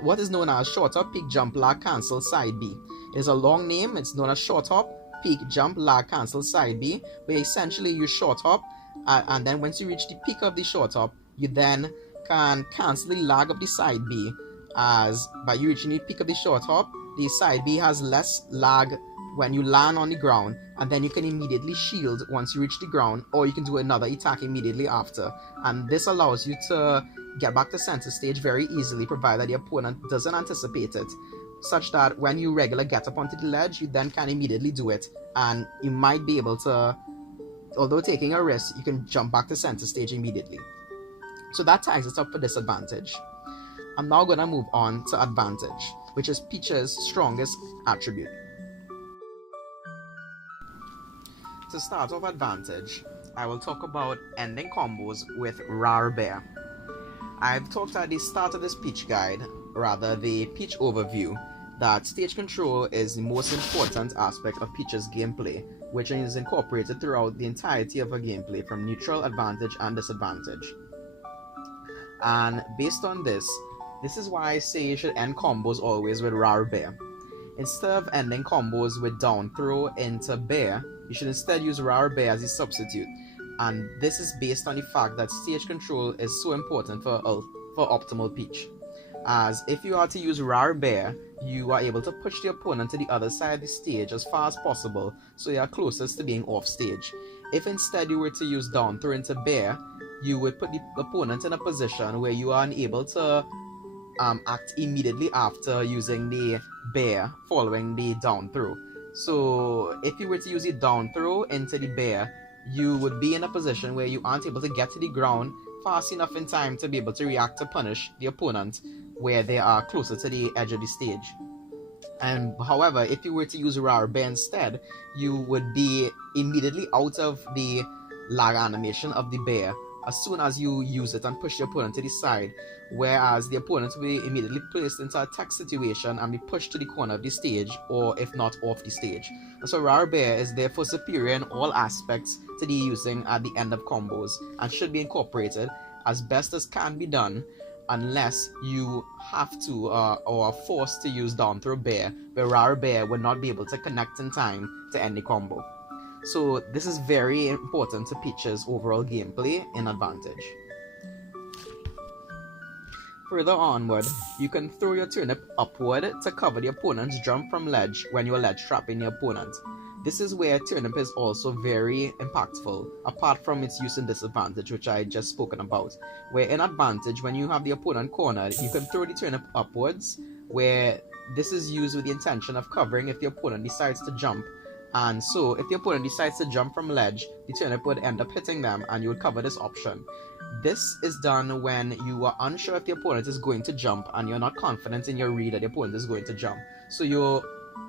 what is known as short hop, peek, jump, lag, cancel, side B. It is a long name. It's known as short hop, peek, jump, lag, cancel, side B, where essentially you short hop, and then once you reach the peak of the short hop, you then can cancel the lag of the side B, as by you reaching the peak of the short hop, the side B has less lag when you land on the ground, and then you can immediately shield once you reach the ground, or you can do another attack immediately after. And this allows you to get back to center stage very easily, provided the opponent doesn't anticipate it, such that when you regular get up onto the ledge, you then can immediately do it, and you might be able to, although taking a risk, you can jump back to center stage immediately. So that ties us up for disadvantage. I'm now going to move on to advantage, which is Peach's strongest attribute. To start off advantage, I will talk about ending combos with Rar Bear. I've talked at the start of this Peach guide, rather the Peach overview, that stage control is the most important aspect of Peach's gameplay, which is incorporated throughout the entirety of her gameplay from neutral, advantage, and disadvantage. And based on this is why I say you should end combos always with Rar Bear. Instead of ending combos with down throw into Bear, you should instead use Rar Bear as a substitute. And this is based on the fact that stage control is so important for optimal Peach. As if you are to use Rar Bear, you are able to push the opponent to the other side of the stage as far as possible, so you are closest to being off stage. If instead you were to use down throw into Bear, you would put the opponent in a position where you are unable to act immediately after using the Bear following the down throw. So if you were to use the down throw into the Bear, you would be in a position where you aren't able to get to the ground fast enough in time to be able to react to punish the opponent where they are closer to the edge of the stage. And however, if you were to use Rare Bear instead, you would be immediately out of the lag animation of the bear as soon as you use it and push the opponent to the side, whereas the opponent will be immediately placed into a attack situation and be pushed to the corner of the stage, or if not, off the stage. And so Rare Bear is therefore superior in all aspects to the using at the end of combos, and should be incorporated as best as can be done, unless you have to or are forced to use Down Throw Bear, where Rare Bear would not be able to connect in time to end the combo. So this is very important to Peach's overall gameplay in Advantage. Further onward, you can throw your turnip upward to cover the opponent's jump from ledge when you are ledge trapping the opponent. This is where turnip is also very impactful, apart from its use in disadvantage, which I just spoken about. Where in Advantage, when you have the opponent cornered, you can throw the turnip upwards, where this is used with the intention of covering if the opponent decides to jump. And so, if the opponent decides to jump from ledge, the turnip would end up hitting them and you would cover this option. This is done when you are unsure if the opponent is going to jump and you're not confident in your read that the opponent is going to jump. So you're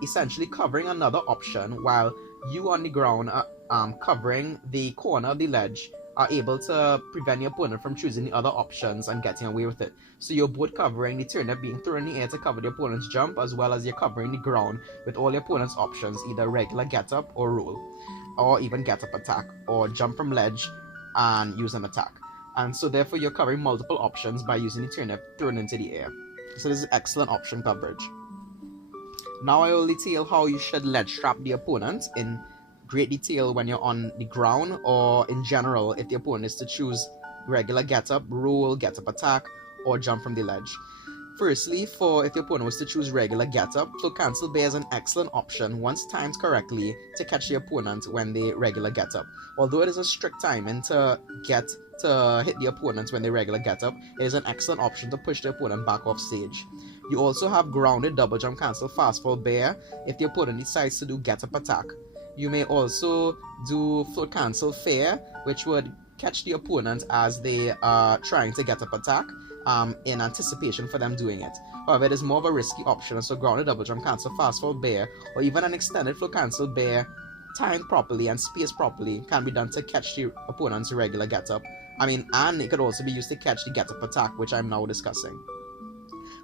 essentially covering another option while you on the ground covering the corner of the ledge are able to prevent the opponent from choosing the other options and getting away with it. So you're both covering the turnip being thrown in the air to cover the opponent's jump, as well as you're covering the ground with all the opponent's options, either regular get up or roll, or even get up attack, or jump from ledge and use an attack. And so therefore you're covering multiple options by using the turnip thrown into the air. So this is excellent option coverage. Now I will detail how you should ledge trap the opponent in great detail when you're on the ground, or in general if the opponent is to choose regular get up, roll, get up attack, or jump from the ledge. Firstly, if your opponent was to choose regular get up, Float Cancel Bear is an excellent option once timed correctly to catch the opponent when they regular get up. Although it is a strict timing to hit the opponent when they regular get up, it is an excellent option to push the opponent back off stage. You also have grounded double jump cancel fast fall bear if the opponent decides to do get up attack. You may also do float cancel fair, which would catch the opponent as they are trying to get up attack in anticipation for them doing it. However, it is more of a risky option, so grounded double jump cancel fast fall bear, or even an extended float cancel bear timed properly and spaced properly can be done to catch the opponent's regular get up. And it could also be used to catch the get up attack, which I'm now discussing.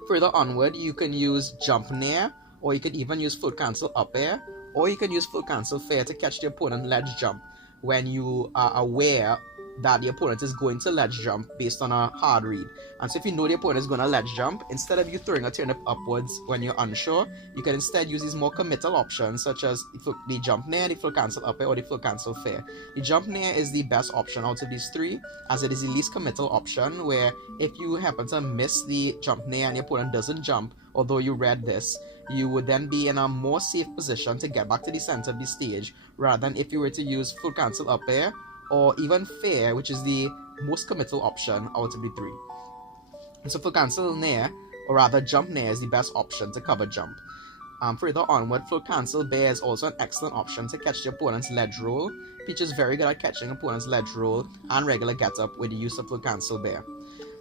Further onward, you can use jump near, or you can even use float cancel up air, or you can use float cancel fair to catch the opponent ledge jump when you are aware that the opponent is going to ledge jump based on a hard read. And so if you know the opponent is going to ledge jump, instead of you throwing a turnip upwards when you're unsure, you can instead use these more committal options, such as the jump near, the float cancel up air, or the float cancel fair. The jump near is the best option out of these three, as it is the least committal option, where if you happen to miss the jump near and the opponent doesn't jump, although you read this, you would then be in a more safe position to get back to the center of the stage, rather than if you were to use float cancel up air, or even fair, which is the most committal option out of the three. And so float cancel near, or rather jump near, is the best option to cover jump. Further onward, float cancel bear is also an excellent option to catch the opponent's ledge roll. Peach is very good at catching opponent's ledge roll and regular get up with the use of float cancel bear.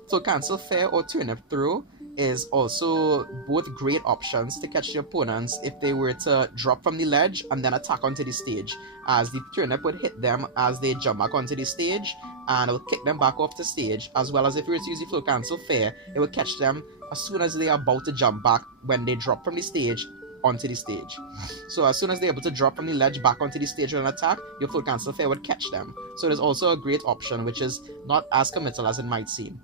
Float cancel fair or turnip throw is also both great options to catch the opponents if they were to drop from the ledge and then attack onto the stage, as the turnip would hit them as they jump back onto the stage and it will kick them back off the stage, as well as if you were to use the float cancel fair, it will catch them as soon as they are about to jump back when they drop from the stage onto the stage. So as soon as they're able to drop from the ledge back onto the stage with an attack, your float cancel fair would catch them. So it is also a great option, which is not as committal as it might seem.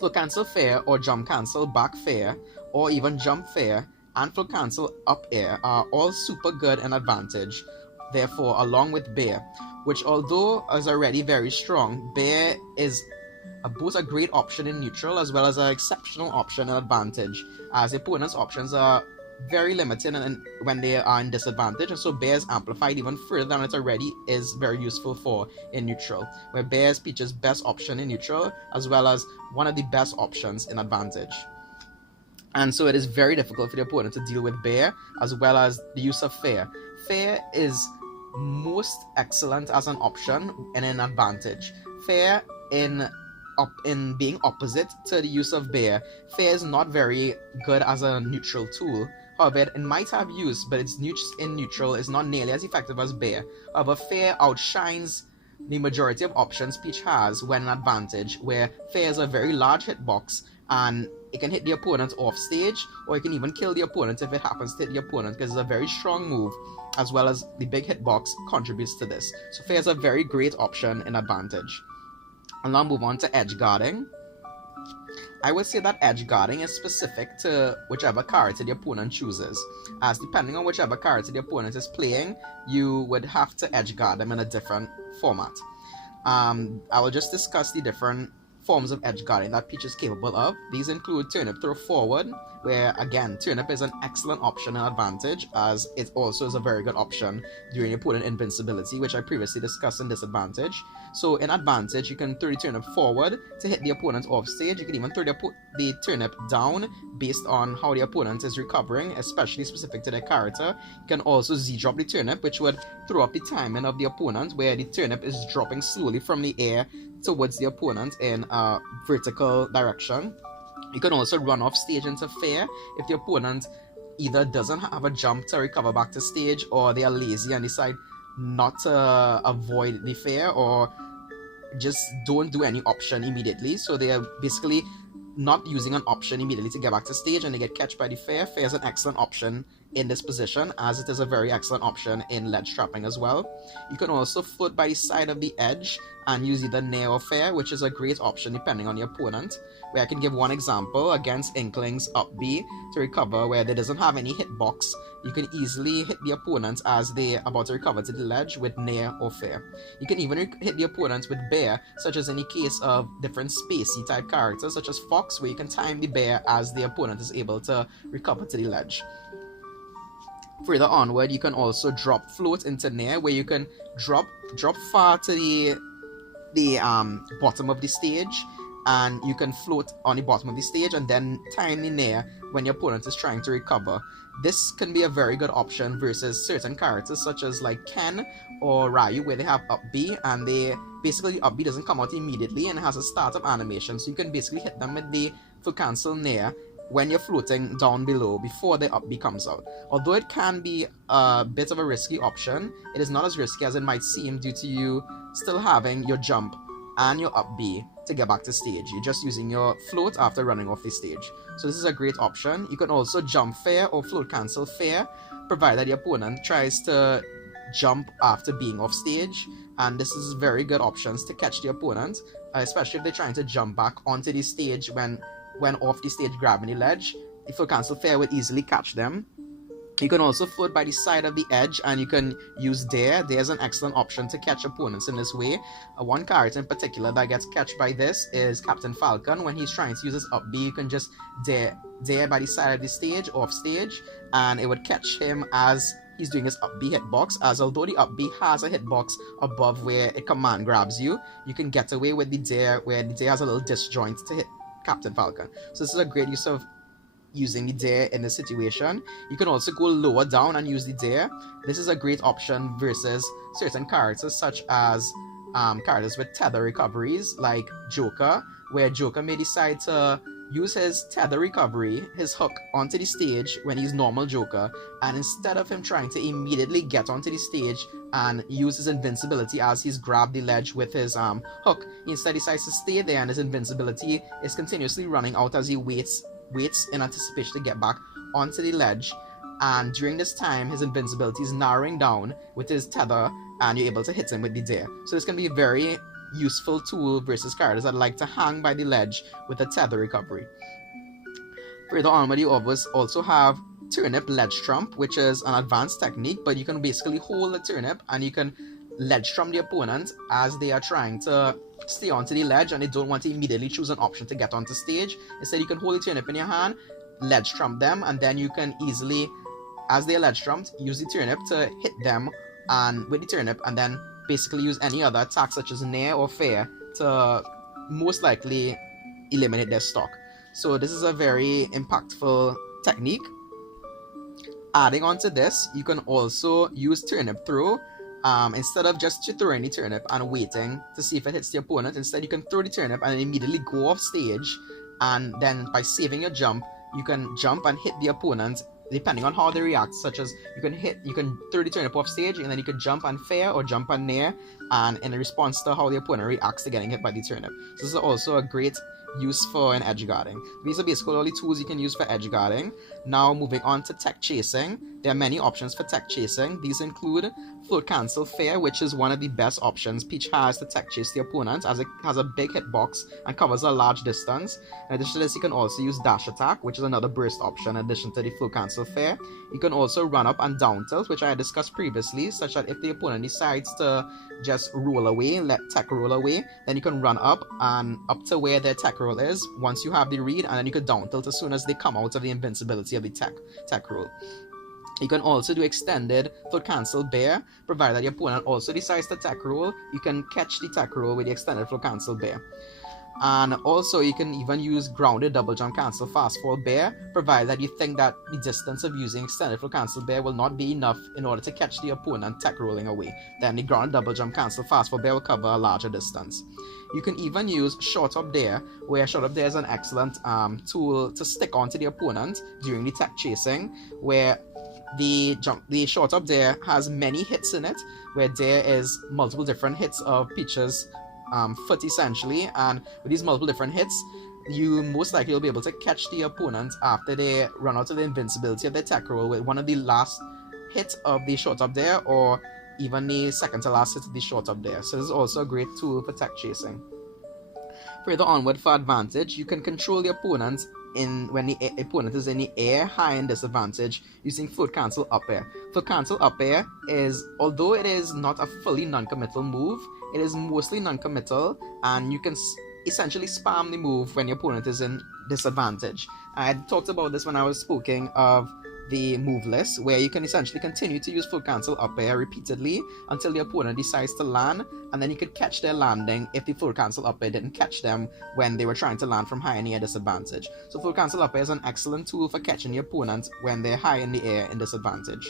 Float cancel fair or jump cancel back fair, or even jump fair and float cancel up air are all super good in Advantage, therefore along with bear, which although is already very strong, bear is both a great option in neutral as well as an exceptional option in Advantage, as the opponent's options are very limited when they are in disadvantage, and so bear is amplified even further than it already is very useful for in neutral, where bear is Peach's best option in neutral as well as one of the best options in Advantage. And so it is very difficult for the opponent to deal with bear, as well as the use of fair. Fair is most excellent as an option in an Advantage. Fair in in being opposite to the use of bear, fair is not very good as a neutral tool. However, it might have use, but its use in neutral is not nearly as effective as bear. However, fair outshines the majority of options Peach has when an advantage, where fair is a very large hitbox and it can hit the opponent off stage, or it can even kill the opponent if it happens to hit the opponent, because it's a very strong move, as well as the big hitbox contributes to this. So fair is a very great option in advantage. And now move on to edge guarding. I would say that edge guarding is specific to whichever character the opponent chooses, as depending on whichever character the opponent is playing, you would have to edge guard them in a different format. I will just discuss the different forms of edge guarding that Peach is capable of. These include turnip throw forward, where again turnip is an excellent option in advantage, as it also is a very good option during opponent invincibility, which I previously discussed in disadvantage. So in advantage, you can throw the turnip forward to hit the opponent off stage. You can even throw the turnip down based on how the opponent is recovering, especially specific to their character. You can also Z-drop the turnip, which would throw up the timing of the opponent, where the turnip is dropping slowly from the air towards the opponent in a vertical direction. You can also run off stage into fair if the opponent either doesn't have a jump to recover back to stage, or they are lazy and decide not to avoid the fair, or just don't do any option immediately. So they are basically not using an option immediately to get back to stage, and they get catched by the fair. Fair is an excellent option in this position, as it is a very excellent option in ledge trapping as well. You can also float by the side of the edge and use either nair or fair, which is a great option depending on the opponent, where I can give one example against Inkling's up B to recover, where they doesn't have any hitbox. You can easily hit the opponent as they're about to recover to the ledge with nair or fair. You can even hit the opponent with bear, such as in the case of different spacey type characters such as Fox, where you can time the bear as the opponent is able to recover to the ledge. Further onward, you can also drop float into nair, where you can drop far to the bottom of the stage, and you can float on the bottom of the stage and then time the nair when your opponent is trying to recover. This can be a very good option versus certain characters such as like Ken or Ryu, where they have up B, and they basically up B doesn't come out immediately and it has a startup animation, so you can basically hit them with the full cancel nair when you're floating down below before the up B comes out. Although it can be a bit of a risky option, it is not as risky as it might seem due to you still having your jump and your up B to get back to stage. You're just using your float after running off the stage. So this is a great option. You can also jump fair or float cancel fair, provided the opponent tries to jump after being off stage, and this is very good options to catch the opponent, especially if they're trying to jump back onto the stage when off the stage grabbing the ledge. The float cancel fair would easily catch them. You can also float by the side of the edge, and you can use dare. Dare is an excellent option to catch opponents in this way. One character in particular that gets catched by this is Captain Falcon. When he's trying to use his up B, you can just dare by the side of the stage, off stage, and it would catch him as he's doing his up B hitbox, as although the up B has a hitbox above where it command grabs you, you can get away with the dare, where the dare has a little disjoint to hit Captain Falcon. So this is a great use of using the dare in this situation. You can also go lower down and use the dare. This is a great option versus certain characters such as characters with tether recoveries like Joker, where Joker may decide to use his tether recovery, his hook, onto the stage when he's normal Joker, and instead of him trying to immediately get onto the stage and use his invincibility as he's grabbed the ledge with his hook, he instead decides to stay there, and his invincibility is continuously running out as he waits in anticipation to get back onto the ledge, and during this time his invincibility is narrowing down with his tether, and you're able to hit him with the dare. So this can be a very useful tool versus characters that like to hang by the ledge with a tether recovery. Further onward, you also have turnip ledge trump, which is an advanced technique, but you can basically hold the turnip and you can ledge trump the opponent as they are trying to stay onto the ledge and they don't want to immediately choose an option to get onto stage. Instead, you can hold the turnip in your hand, ledge trump them, and then you can easily, as they are ledge trumped, use the turnip to hit them and with the turnip, and then basically use any other attack such as nair or fair to most likely eliminate their stock. So this is a very impactful technique. Adding on to this, you can also use turnip throw instead of just throwing the turnip and waiting to see if it hits the opponent, instead you can throw the turnip and immediately go off stage, and then by saving your jump, you can jump and hit the opponent depending on how they react, such as you can throw the turnip off stage, and then you can jump and fair or jump and nair, and in response to how the opponent reacts to getting hit by the turnip. So this is also a great use for an edge guarding. These are basically all the tools you can use for edge guarding. Now moving on to tech chasing. There are many options for tech chasing. These include float cancel fair, which is one of the best options Peach has to tech chase the opponent, as it has a big hitbox and covers a large distance. In addition to this, you can also use dash attack, which is another burst option in addition to the float cancel fair. You can also run up and down tilt, which I discussed previously, such that if the opponent decides to just roll away, let tech roll away, then you can run up and up to where their tech roll is once you have the read, and then you can down tilt as soon as they come out of the invincibility of the tech roll. You can also do extended float cancel bear, provided that the opponent also decides to tech roll. You can catch the tech roll with the extended float cancel bear. And also you can even use grounded double jump cancel fast fall bear, provided that you think that the distance of using extended float cancel bear will not be enough in order to catch the opponent tech rolling away. Then the grounded double jump cancel fast fall bear will cover a larger distance. You can even use short up dare, where short up dare is an excellent tool to stick onto the opponent during the tech chasing, where the short up dare has many hits in it, where there is multiple different hits of Peach's foot essentially, and with these multiple different hits, you most likely will be able to catch the opponent after they run out of the invincibility of their tech roll with one of the last hits of the short up dare, or even the second to last hit of the short up dare. So this is also a great tool for tech chasing. Further onward, for advantage, you can control the opponent when the opponent is in the air, high and disadvantage, using float cancel up air. Float cancel up air is, although it is not a fully non-committal move, it is mostly non-committal, and you can essentially spam the move when your opponent is in disadvantage. I talked about this when I was speaking of the move list, where you can essentially continue to use float cancel up air repeatedly until the opponent decides to land, and then you could catch their landing if the float cancel up air didn't catch them when they were trying to land from high in the air disadvantage. So float cancel up air is an excellent tool for catching the opponent when they're high in the air in disadvantage.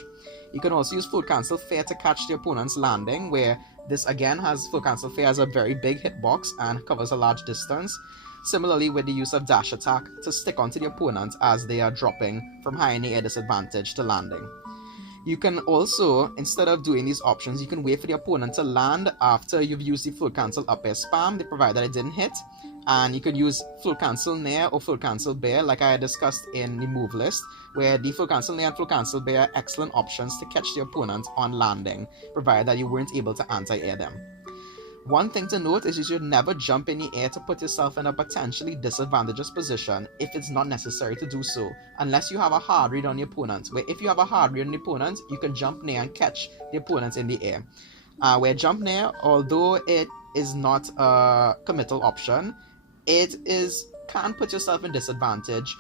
You can also use float cancel fair to catch the opponent's landing, where this again has float cancel fair as a very big hitbox and covers a large distance. Similarly, with the use of dash attack to stick onto the opponent as they are dropping from high in the air disadvantage to landing. You can also, instead of doing these options, you can wait for the opponent to land after you've used the float cancel up air spam, they provide that it didn't hit, and you could use float cancel nair or float cancel bear, like I had discussed in the move list, where the float cancel nair and float cancel bear are excellent options to catch the opponent on landing, provided that you weren't able to anti-air them. One thing to note is you should never jump in the air to put yourself in a potentially disadvantageous position if it's not necessary to do so, unless you have a hard read on the opponent, where if you have a hard read on the opponent, you can jump near and catch the opponent in the air. Where jump near, although it is not a committal option, it can put yourself in disadvantage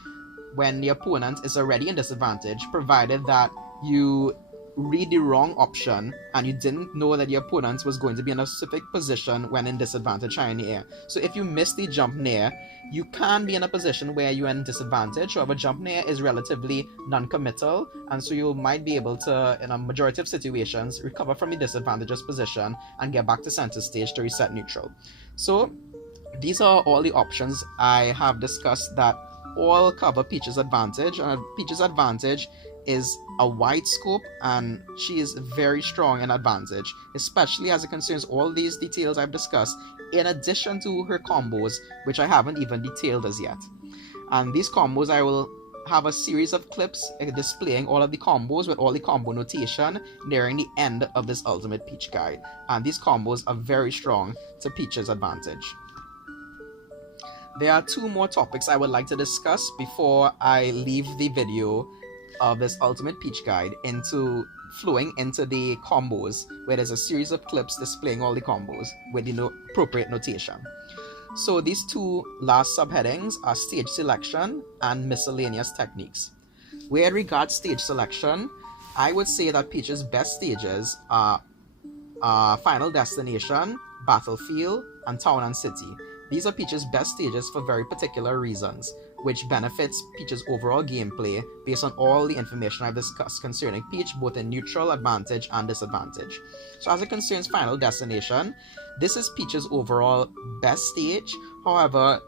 when the opponent is already in disadvantage, provided that you read the wrong option and you didn't know that your opponent was going to be in a specific position when in disadvantage high in the air. So if you miss the jump near, you can be in a position where you're in disadvantage. However, jump near is relatively non-committal, and so you might be able to, in a majority of situations, recover from the disadvantageous position and get back to center stage to reset neutral. So these are all the options I have discussed that all cover Peach's advantage, and Peach's advantage is a wide scope, and she is very strong in advantage, especially as it concerns all these details I've discussed, in addition to her combos, which I haven't even detailed as yet. And these combos, I will have a series of clips displaying all of the combos with all the combo notation nearing the end of this Ultimate Peach guide, and these combos are very strong to Peach's advantage. There are two more topics I would like to discuss before I leave the video of this Ultimate Peach guide flowing into the combos, where there's a series of clips displaying all the combos with the appropriate notation. So these two last subheadings are stage selection and miscellaneous techniques. Where regards stage selection, I would say that Peach's best stages are Final Destination, Battlefield, and Town and City. These are Peach's best stages for very particular reasons. which benefits Peach's overall gameplay based on all the information I've discussed concerning Peach, both in neutral, advantage, and disadvantage. So as it concerns Final Destination, this is Peach's overall best stage. However,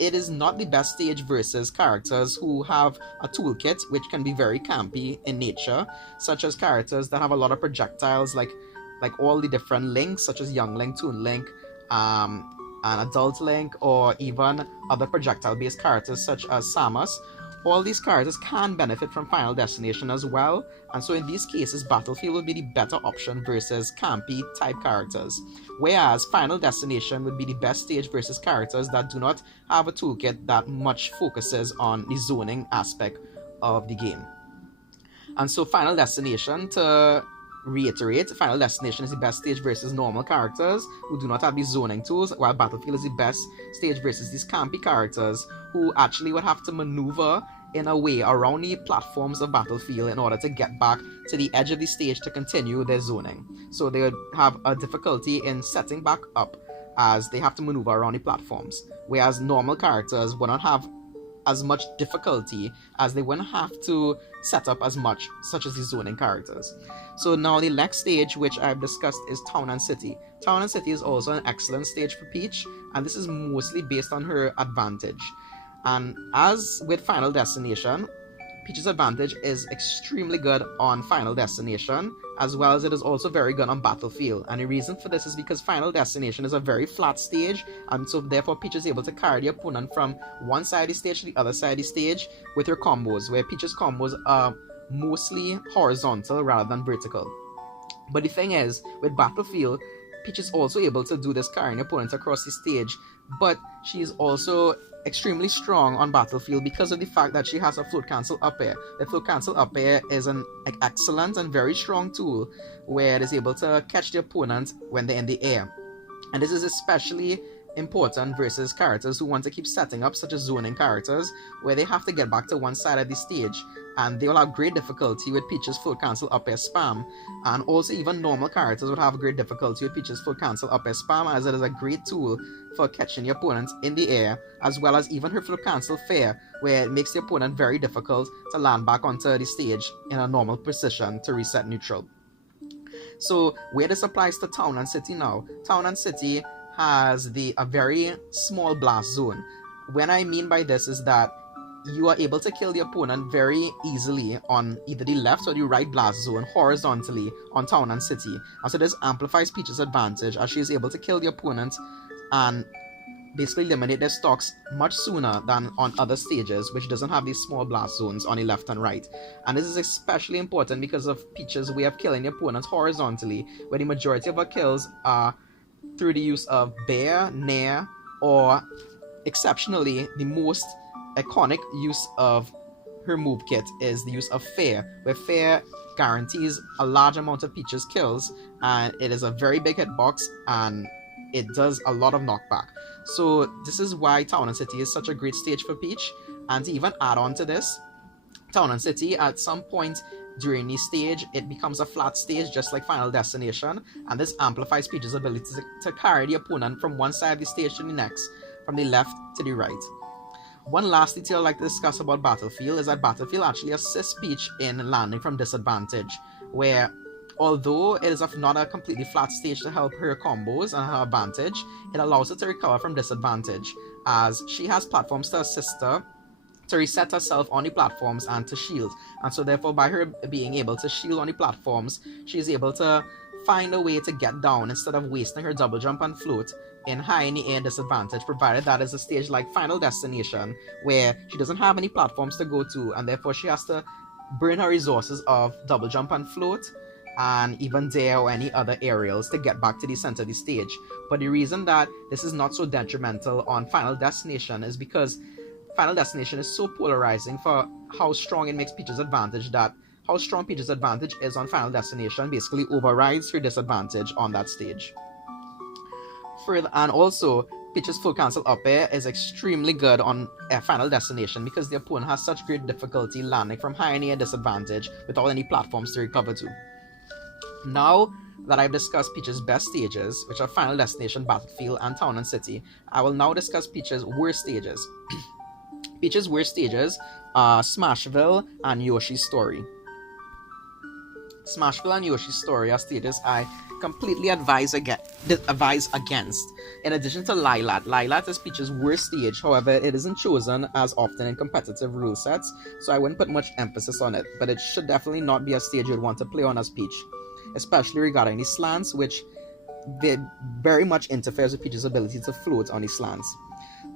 it is not the best stage versus characters who have a toolkit which can be very campy in nature, such as characters that have a lot of projectiles, like all the different links, such as Young Link, Toon Link, an Adult Link, or even other projectile-based characters such as Samus. All these characters can benefit from Final Destination as well, and so in these cases, Battlefield would be the better option versus campy type characters. Whereas Final Destination would be the best stage versus characters that do not have a toolkit that much focuses on the zoning aspect of the game. And so Final Destination, to reiterate, Final Destination is the best stage versus normal characters who do not have the zoning tools, while Battlefield is the best stage versus these campy characters who actually would have to maneuver in a way around the platforms of Battlefield in order to get back to the edge of the stage to continue their zoning. So they would have a difficulty in setting back up as they have to maneuver around the platforms, whereas normal characters would not have as much difficulty as they wouldn't have to set up as much, such as the zoning characters. So now the next stage which I've discussed is Town and City. Town and City is also an excellent stage for Peach, and this is mostly based on her advantage. And as with Final Destination, Peach's advantage is extremely good on Final Destination, as well as it is also very good on Battlefield. And the reason for this is because Final Destination is a very flat stage, and so therefore Peach is able to carry the opponent from one side of the stage to the other side of the stage with her combos, where Peach's combos are mostly horizontal rather than vertical. But the thing is, with Battlefield, Peach is also able to do this carrying opponents across the stage, but she is also extremely strong on Battlefield because of the fact that she has a float cancel up air. The float cancel up air is an excellent and very strong tool where it is able to catch the opponent when they're in the air. And this is especially important versus characters who want to keep setting up, such as zoning characters, where they have to get back to one side of the stage, and they will have great difficulty with Peach's float cancel up air spam. And also even normal characters would have great difficulty with Peach's float cancel up air spam, as it is a great tool for catching the opponent in the air, as well as even her float cancel fair, where it makes the opponent very difficult to land back onto the stage in a normal position to reset neutral. So where this applies to Town and City now, Town and City has a very small blast zone. When I mean by this is that you are able to kill the opponent very easily on either the left or the right blast zone horizontally on Town and City. And so this amplifies Peach's advantage as she is able to kill the opponent and basically eliminate their stocks much sooner than on other stages which doesn't have these small blast zones on the left and right. And this is especially important because of Peach's way of killing the opponents horizontally, where the majority of her kills are through the use of Bear, Nair, or exceptionally the most iconic use of her move kit is the use of Fair, where Fair guarantees a large amount of Peach's kills, and it is a very big hitbox and it does a lot of knockback. So this is why Town and City is such a great stage for Peach. And to even add on to this, Town and City at some point during the stage, it becomes a flat stage just like Final Destination, and this amplifies Peach's ability to carry the opponent from one side of the stage to the next, from the left to the right. One last detail I'd like to discuss about Battlefield is that Battlefield actually assists Peach in landing from disadvantage, where although it is not a completely flat stage to help her combos and her advantage, it allows her to recover from disadvantage, as she has platforms to assist her to reset herself on the platforms and to shield. And so therefore, by her being able to shield on the platforms, she is able to find a way to get down instead of wasting her double jump and float in high in the air disadvantage, provided that is a stage like Final Destination where she doesn't have any platforms to go to, and therefore she has to burn her resources of double jump and float and even dare or any other aerials to get back to the center of the stage. But the reason that this is not so detrimental on Final Destination is because Final Destination is so polarizing for how strong it makes Peach's advantage, that how strong Peach's advantage is on Final Destination basically overrides her disadvantage on that stage. Further, and also Peach's full cancel up air is extremely good on Final Destination because the opponent has such great difficulty landing from high in air disadvantage without any platforms to recover to. Now that I've discussed Peach's best stages, which are Final Destination, Battlefield, and Town and City, I will now discuss Peach's worst stages. Peach's worst stages are Smashville and Yoshi's Story. Smashville and Yoshi's Story are stages I completely advise against. In addition to Lilat is Peach's worst stage, however, it isn't chosen as often in competitive rule sets, so I wouldn't put much emphasis on it, but it should definitely not be a stage you'd want to play on as Peach, especially regarding the slants, which they very much interferes with Peach's ability to float on the slants.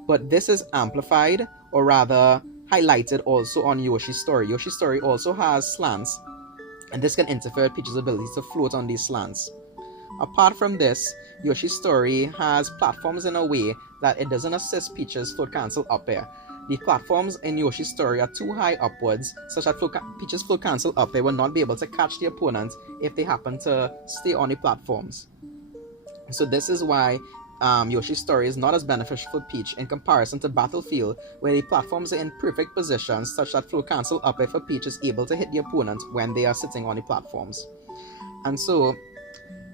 But this is amplified, or rather highlighted also on Yoshi's Story. Yoshi's Story also has slants, and this can interfere with Peach's ability to float on these slants. Apart from this, Yoshi's Story has platforms in a way that it doesn't assist Peach's float cancel up air. The platforms in Yoshi's Story are too high upwards, such that Peach's float cancel up air will not be able to catch the opponent if they happen to stay on the platforms. So this is why Yoshi's Story is not as beneficial for Peach in comparison to Battlefield, where the platforms are in perfect positions such that float cancel up air for Peach is able to hit the opponent when they are sitting on the platforms. And so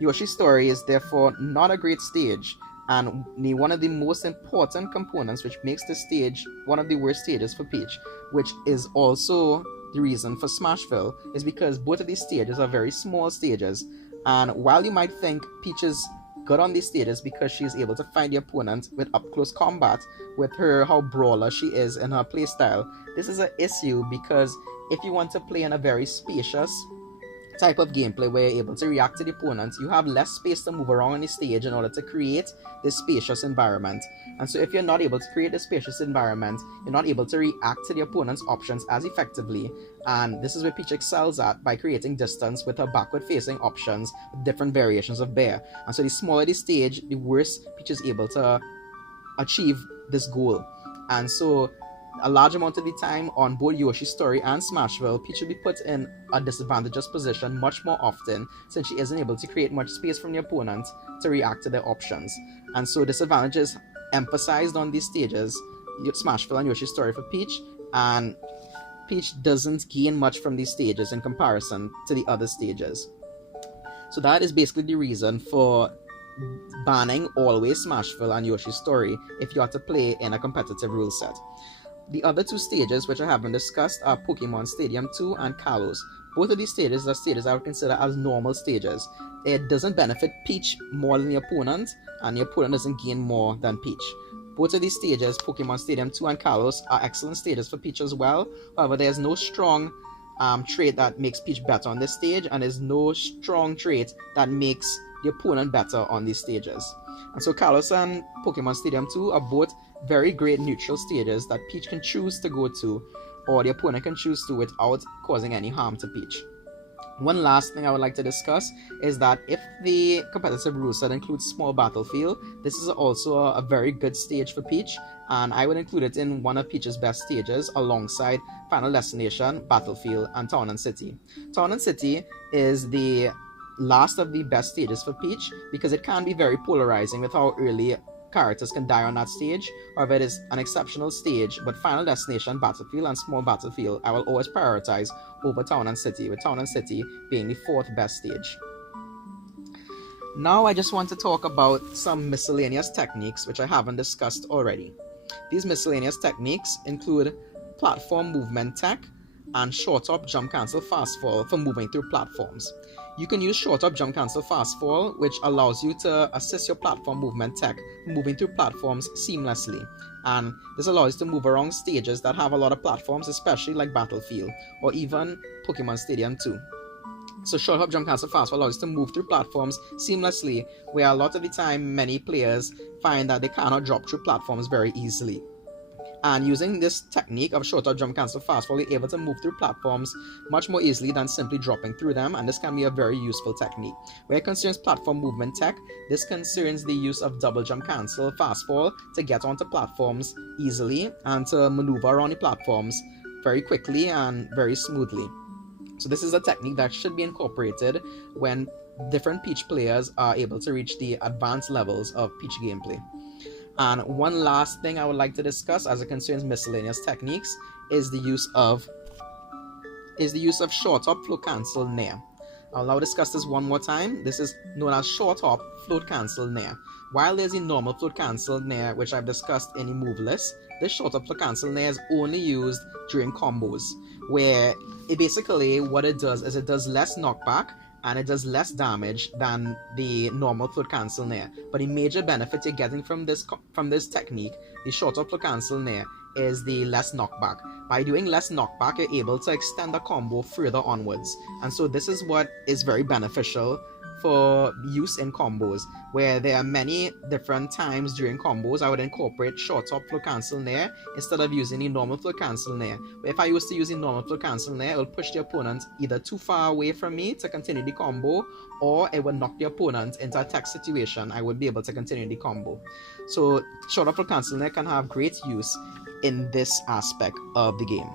Yoshi's Story is therefore not a great stage, and one of the most important components which makes this stage one of the worst stages for Peach, which is also the reason for Smashville, is because both of these stages are very small stages, and while you might think Peach is good on these stages because she is able to find the opponent with up-close combat with her how brawler she is in her playstyle, this is an issue because if you want to play in a very spacious type of gameplay where you're able to react to the opponent, you have less space to move around on the stage in order to create this spacious environment. And so if you're not able to create a spacious environment, you're not able to react to the opponent's options as effectively, and this is where Peach excels at by creating distance with her backward facing options with different variations of bear. And so the smaller the stage, the worse Peach is able to achieve this goal. And so a large amount of the time on both Yoshi's Story and Smashville, Peach will be put in a disadvantageous position much more often since she isn't able to create much space from the opponent to react to their options. And so disadvantages emphasized on these stages, Smashville and Yoshi's Story for Peach, and Peach doesn't gain much from these stages in comparison to the other stages. So that is basically the reason for banning always Smashville and Yoshi's Story if you are to play in a competitive rule set. The other two stages which I haven't discussed are Pokemon Stadium 2 and Kalos. Both of these stages are stages I would consider as normal stages. It doesn't benefit Peach more than the opponent, and the opponent doesn't gain more than Peach. Both of these stages, Pokemon Stadium 2 and Kalos, are excellent stages for Peach as well. However, there's no strong trait that makes Peach better on this stage, and there's no strong trait that makes the opponent better on these stages. And so Kalos and Pokemon Stadium 2 are both very great neutral stages that Peach can choose to go to, or the opponent can choose to without causing any harm to Peach. One last thing I would like to discuss is that if the competitive rule set includes Small Battlefield, this is also a very good stage for Peach, and I would include it in one of Peach's best stages alongside Final Destination, Battlefield, and Town and City. Town and City is the last of the best stages for Peach because it can be very polarizing with how early characters can die on that stage. However, it is an exceptional stage, but Final Destination, Battlefield, and Small Battlefield I will always prioritize over Town and City, with Town and City being the fourth best stage. Now I just want to talk about some miscellaneous techniques which I haven't discussed already. These miscellaneous techniques include platform movement tech and short up jump cancel fast fall for moving through platforms. You can use short up jump cancel fast fall, which allows you to assist your platform movement tech moving through platforms seamlessly, and this allows you to move around stages that have a lot of platforms, especially like Battlefield or even Pokemon Stadium 2. So short up jump cancel fast fall allows you to move through platforms seamlessly, where a lot of the time many players find that they cannot drop through platforms very easily. And using this technique of short up jump cancel fast fall, you're able to move through platforms much more easily than simply dropping through them, and this can be a very useful technique. Where it concerns platform movement tech, this concerns the use of double jump cancel fast fall to get onto platforms easily and to maneuver around the platforms very quickly and very smoothly. So this is a technique that should be incorporated when different Peach players are able to reach the advanced levels of Peach gameplay. And one last thing I would like to discuss as it concerns miscellaneous techniques is the use of short hop float cancel nair. I'll now discuss this one more time. This is known as short hop float cancel nair. While there's a normal float cancel nair which I've discussed in the move list, this short upper cancel nair is only used during combos, where it basically, what it does is it does less knockback and it does less damage than the normal float cancel nair. But the major benefit you're getting from this technique, the shorter float cancel nair, is the less knockback. By doing less knockback, you're able to extend the combo further onwards. And so this is what is very beneficial for use in combos, where there are many different times during combos I would incorporate short top float cancel nair instead of using the normal float cancel nair. But if I used to use the normal float cancel nair, it will push the opponent either too far away from me to continue the combo, or it would knock the opponent into a tech situation I would be able to continue the combo. So short float cancel nair can have great use in this aspect of the game.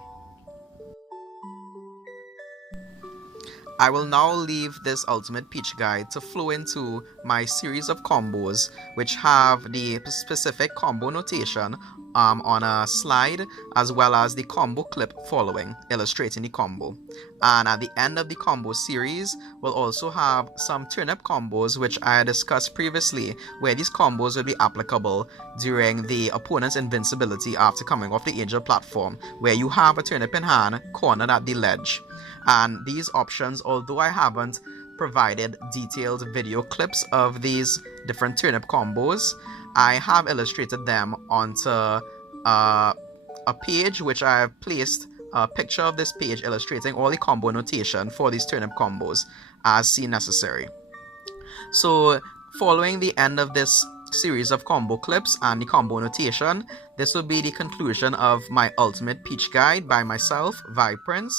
I will now leave this Ultimate Peach guide to flow into my series of combos, which have the specific combo notation on a slide, as well as the combo clip following, illustrating the combo. And at the end of the combo series, we'll also have some turnip combos, which I discussed previously, where these combos will be applicable during the opponent's invincibility after coming off the angel platform, where you have a turnip in hand cornered at the ledge. And these options, although I haven't provided detailed video clips of these different turnip combos, I have illustrated them onto a page which I have placed a picture of this page illustrating all the combo notation for these turnip combos as seen necessary. So following the end of this series of combo clips and the combo notation, this will be the conclusion of my Ultimate Peach guide by myself, VibePrince.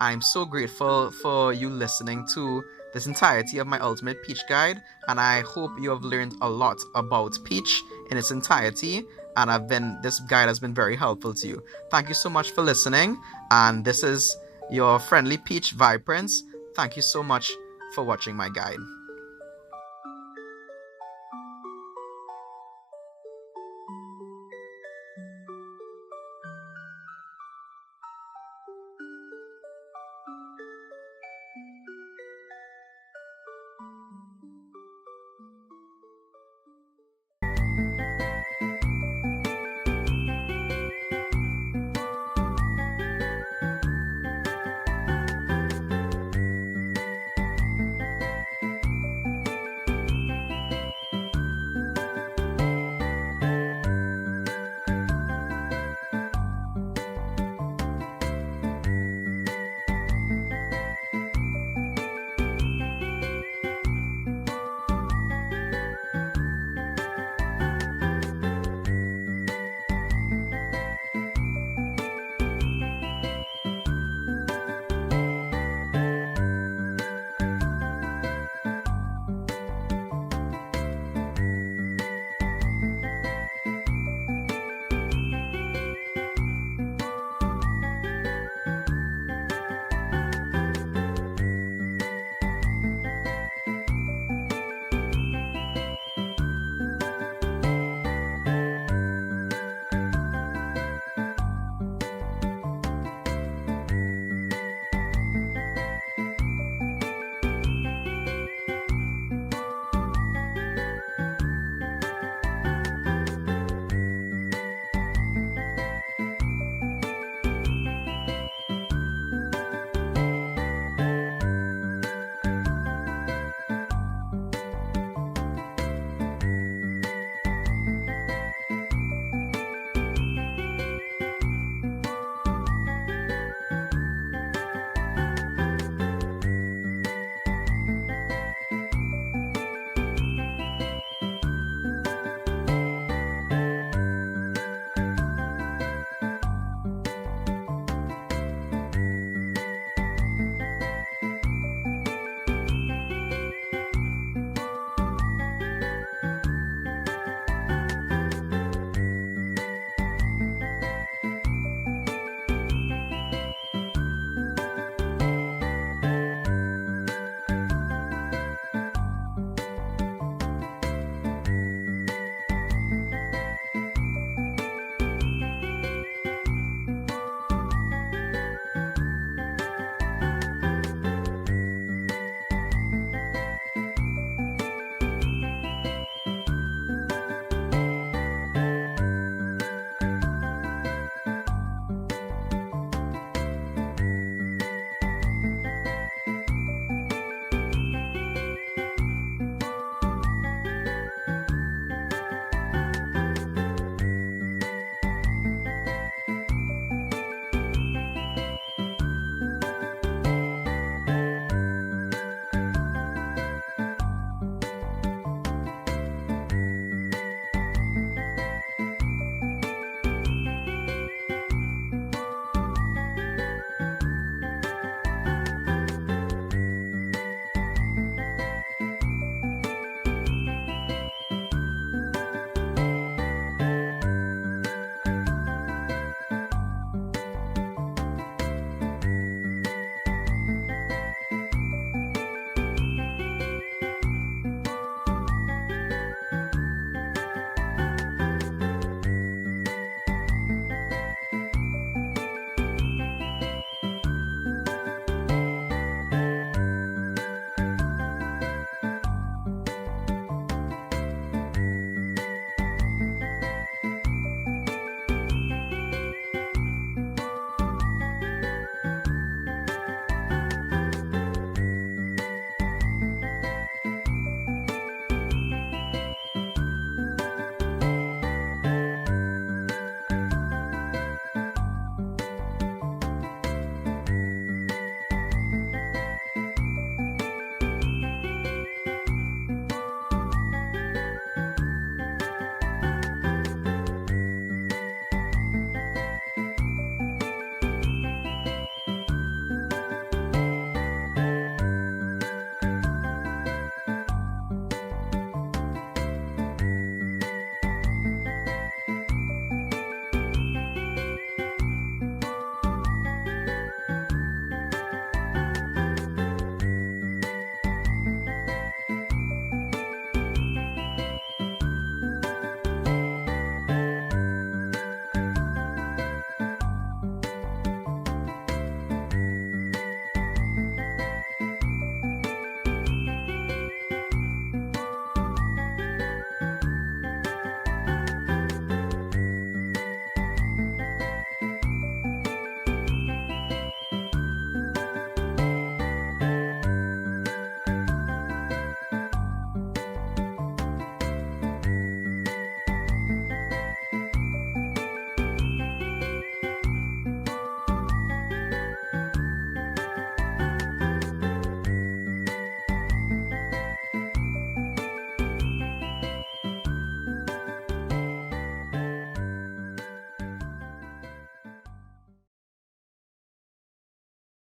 I'm so grateful for you listening to this entirety of my Ultimate Peach guide, and I hope you have learned a lot about Peach in its entirety, and this guide has been very helpful to you. Thank you so much for listening, and this is your friendly Peach VibePrince. Thank you so much for watching my guide.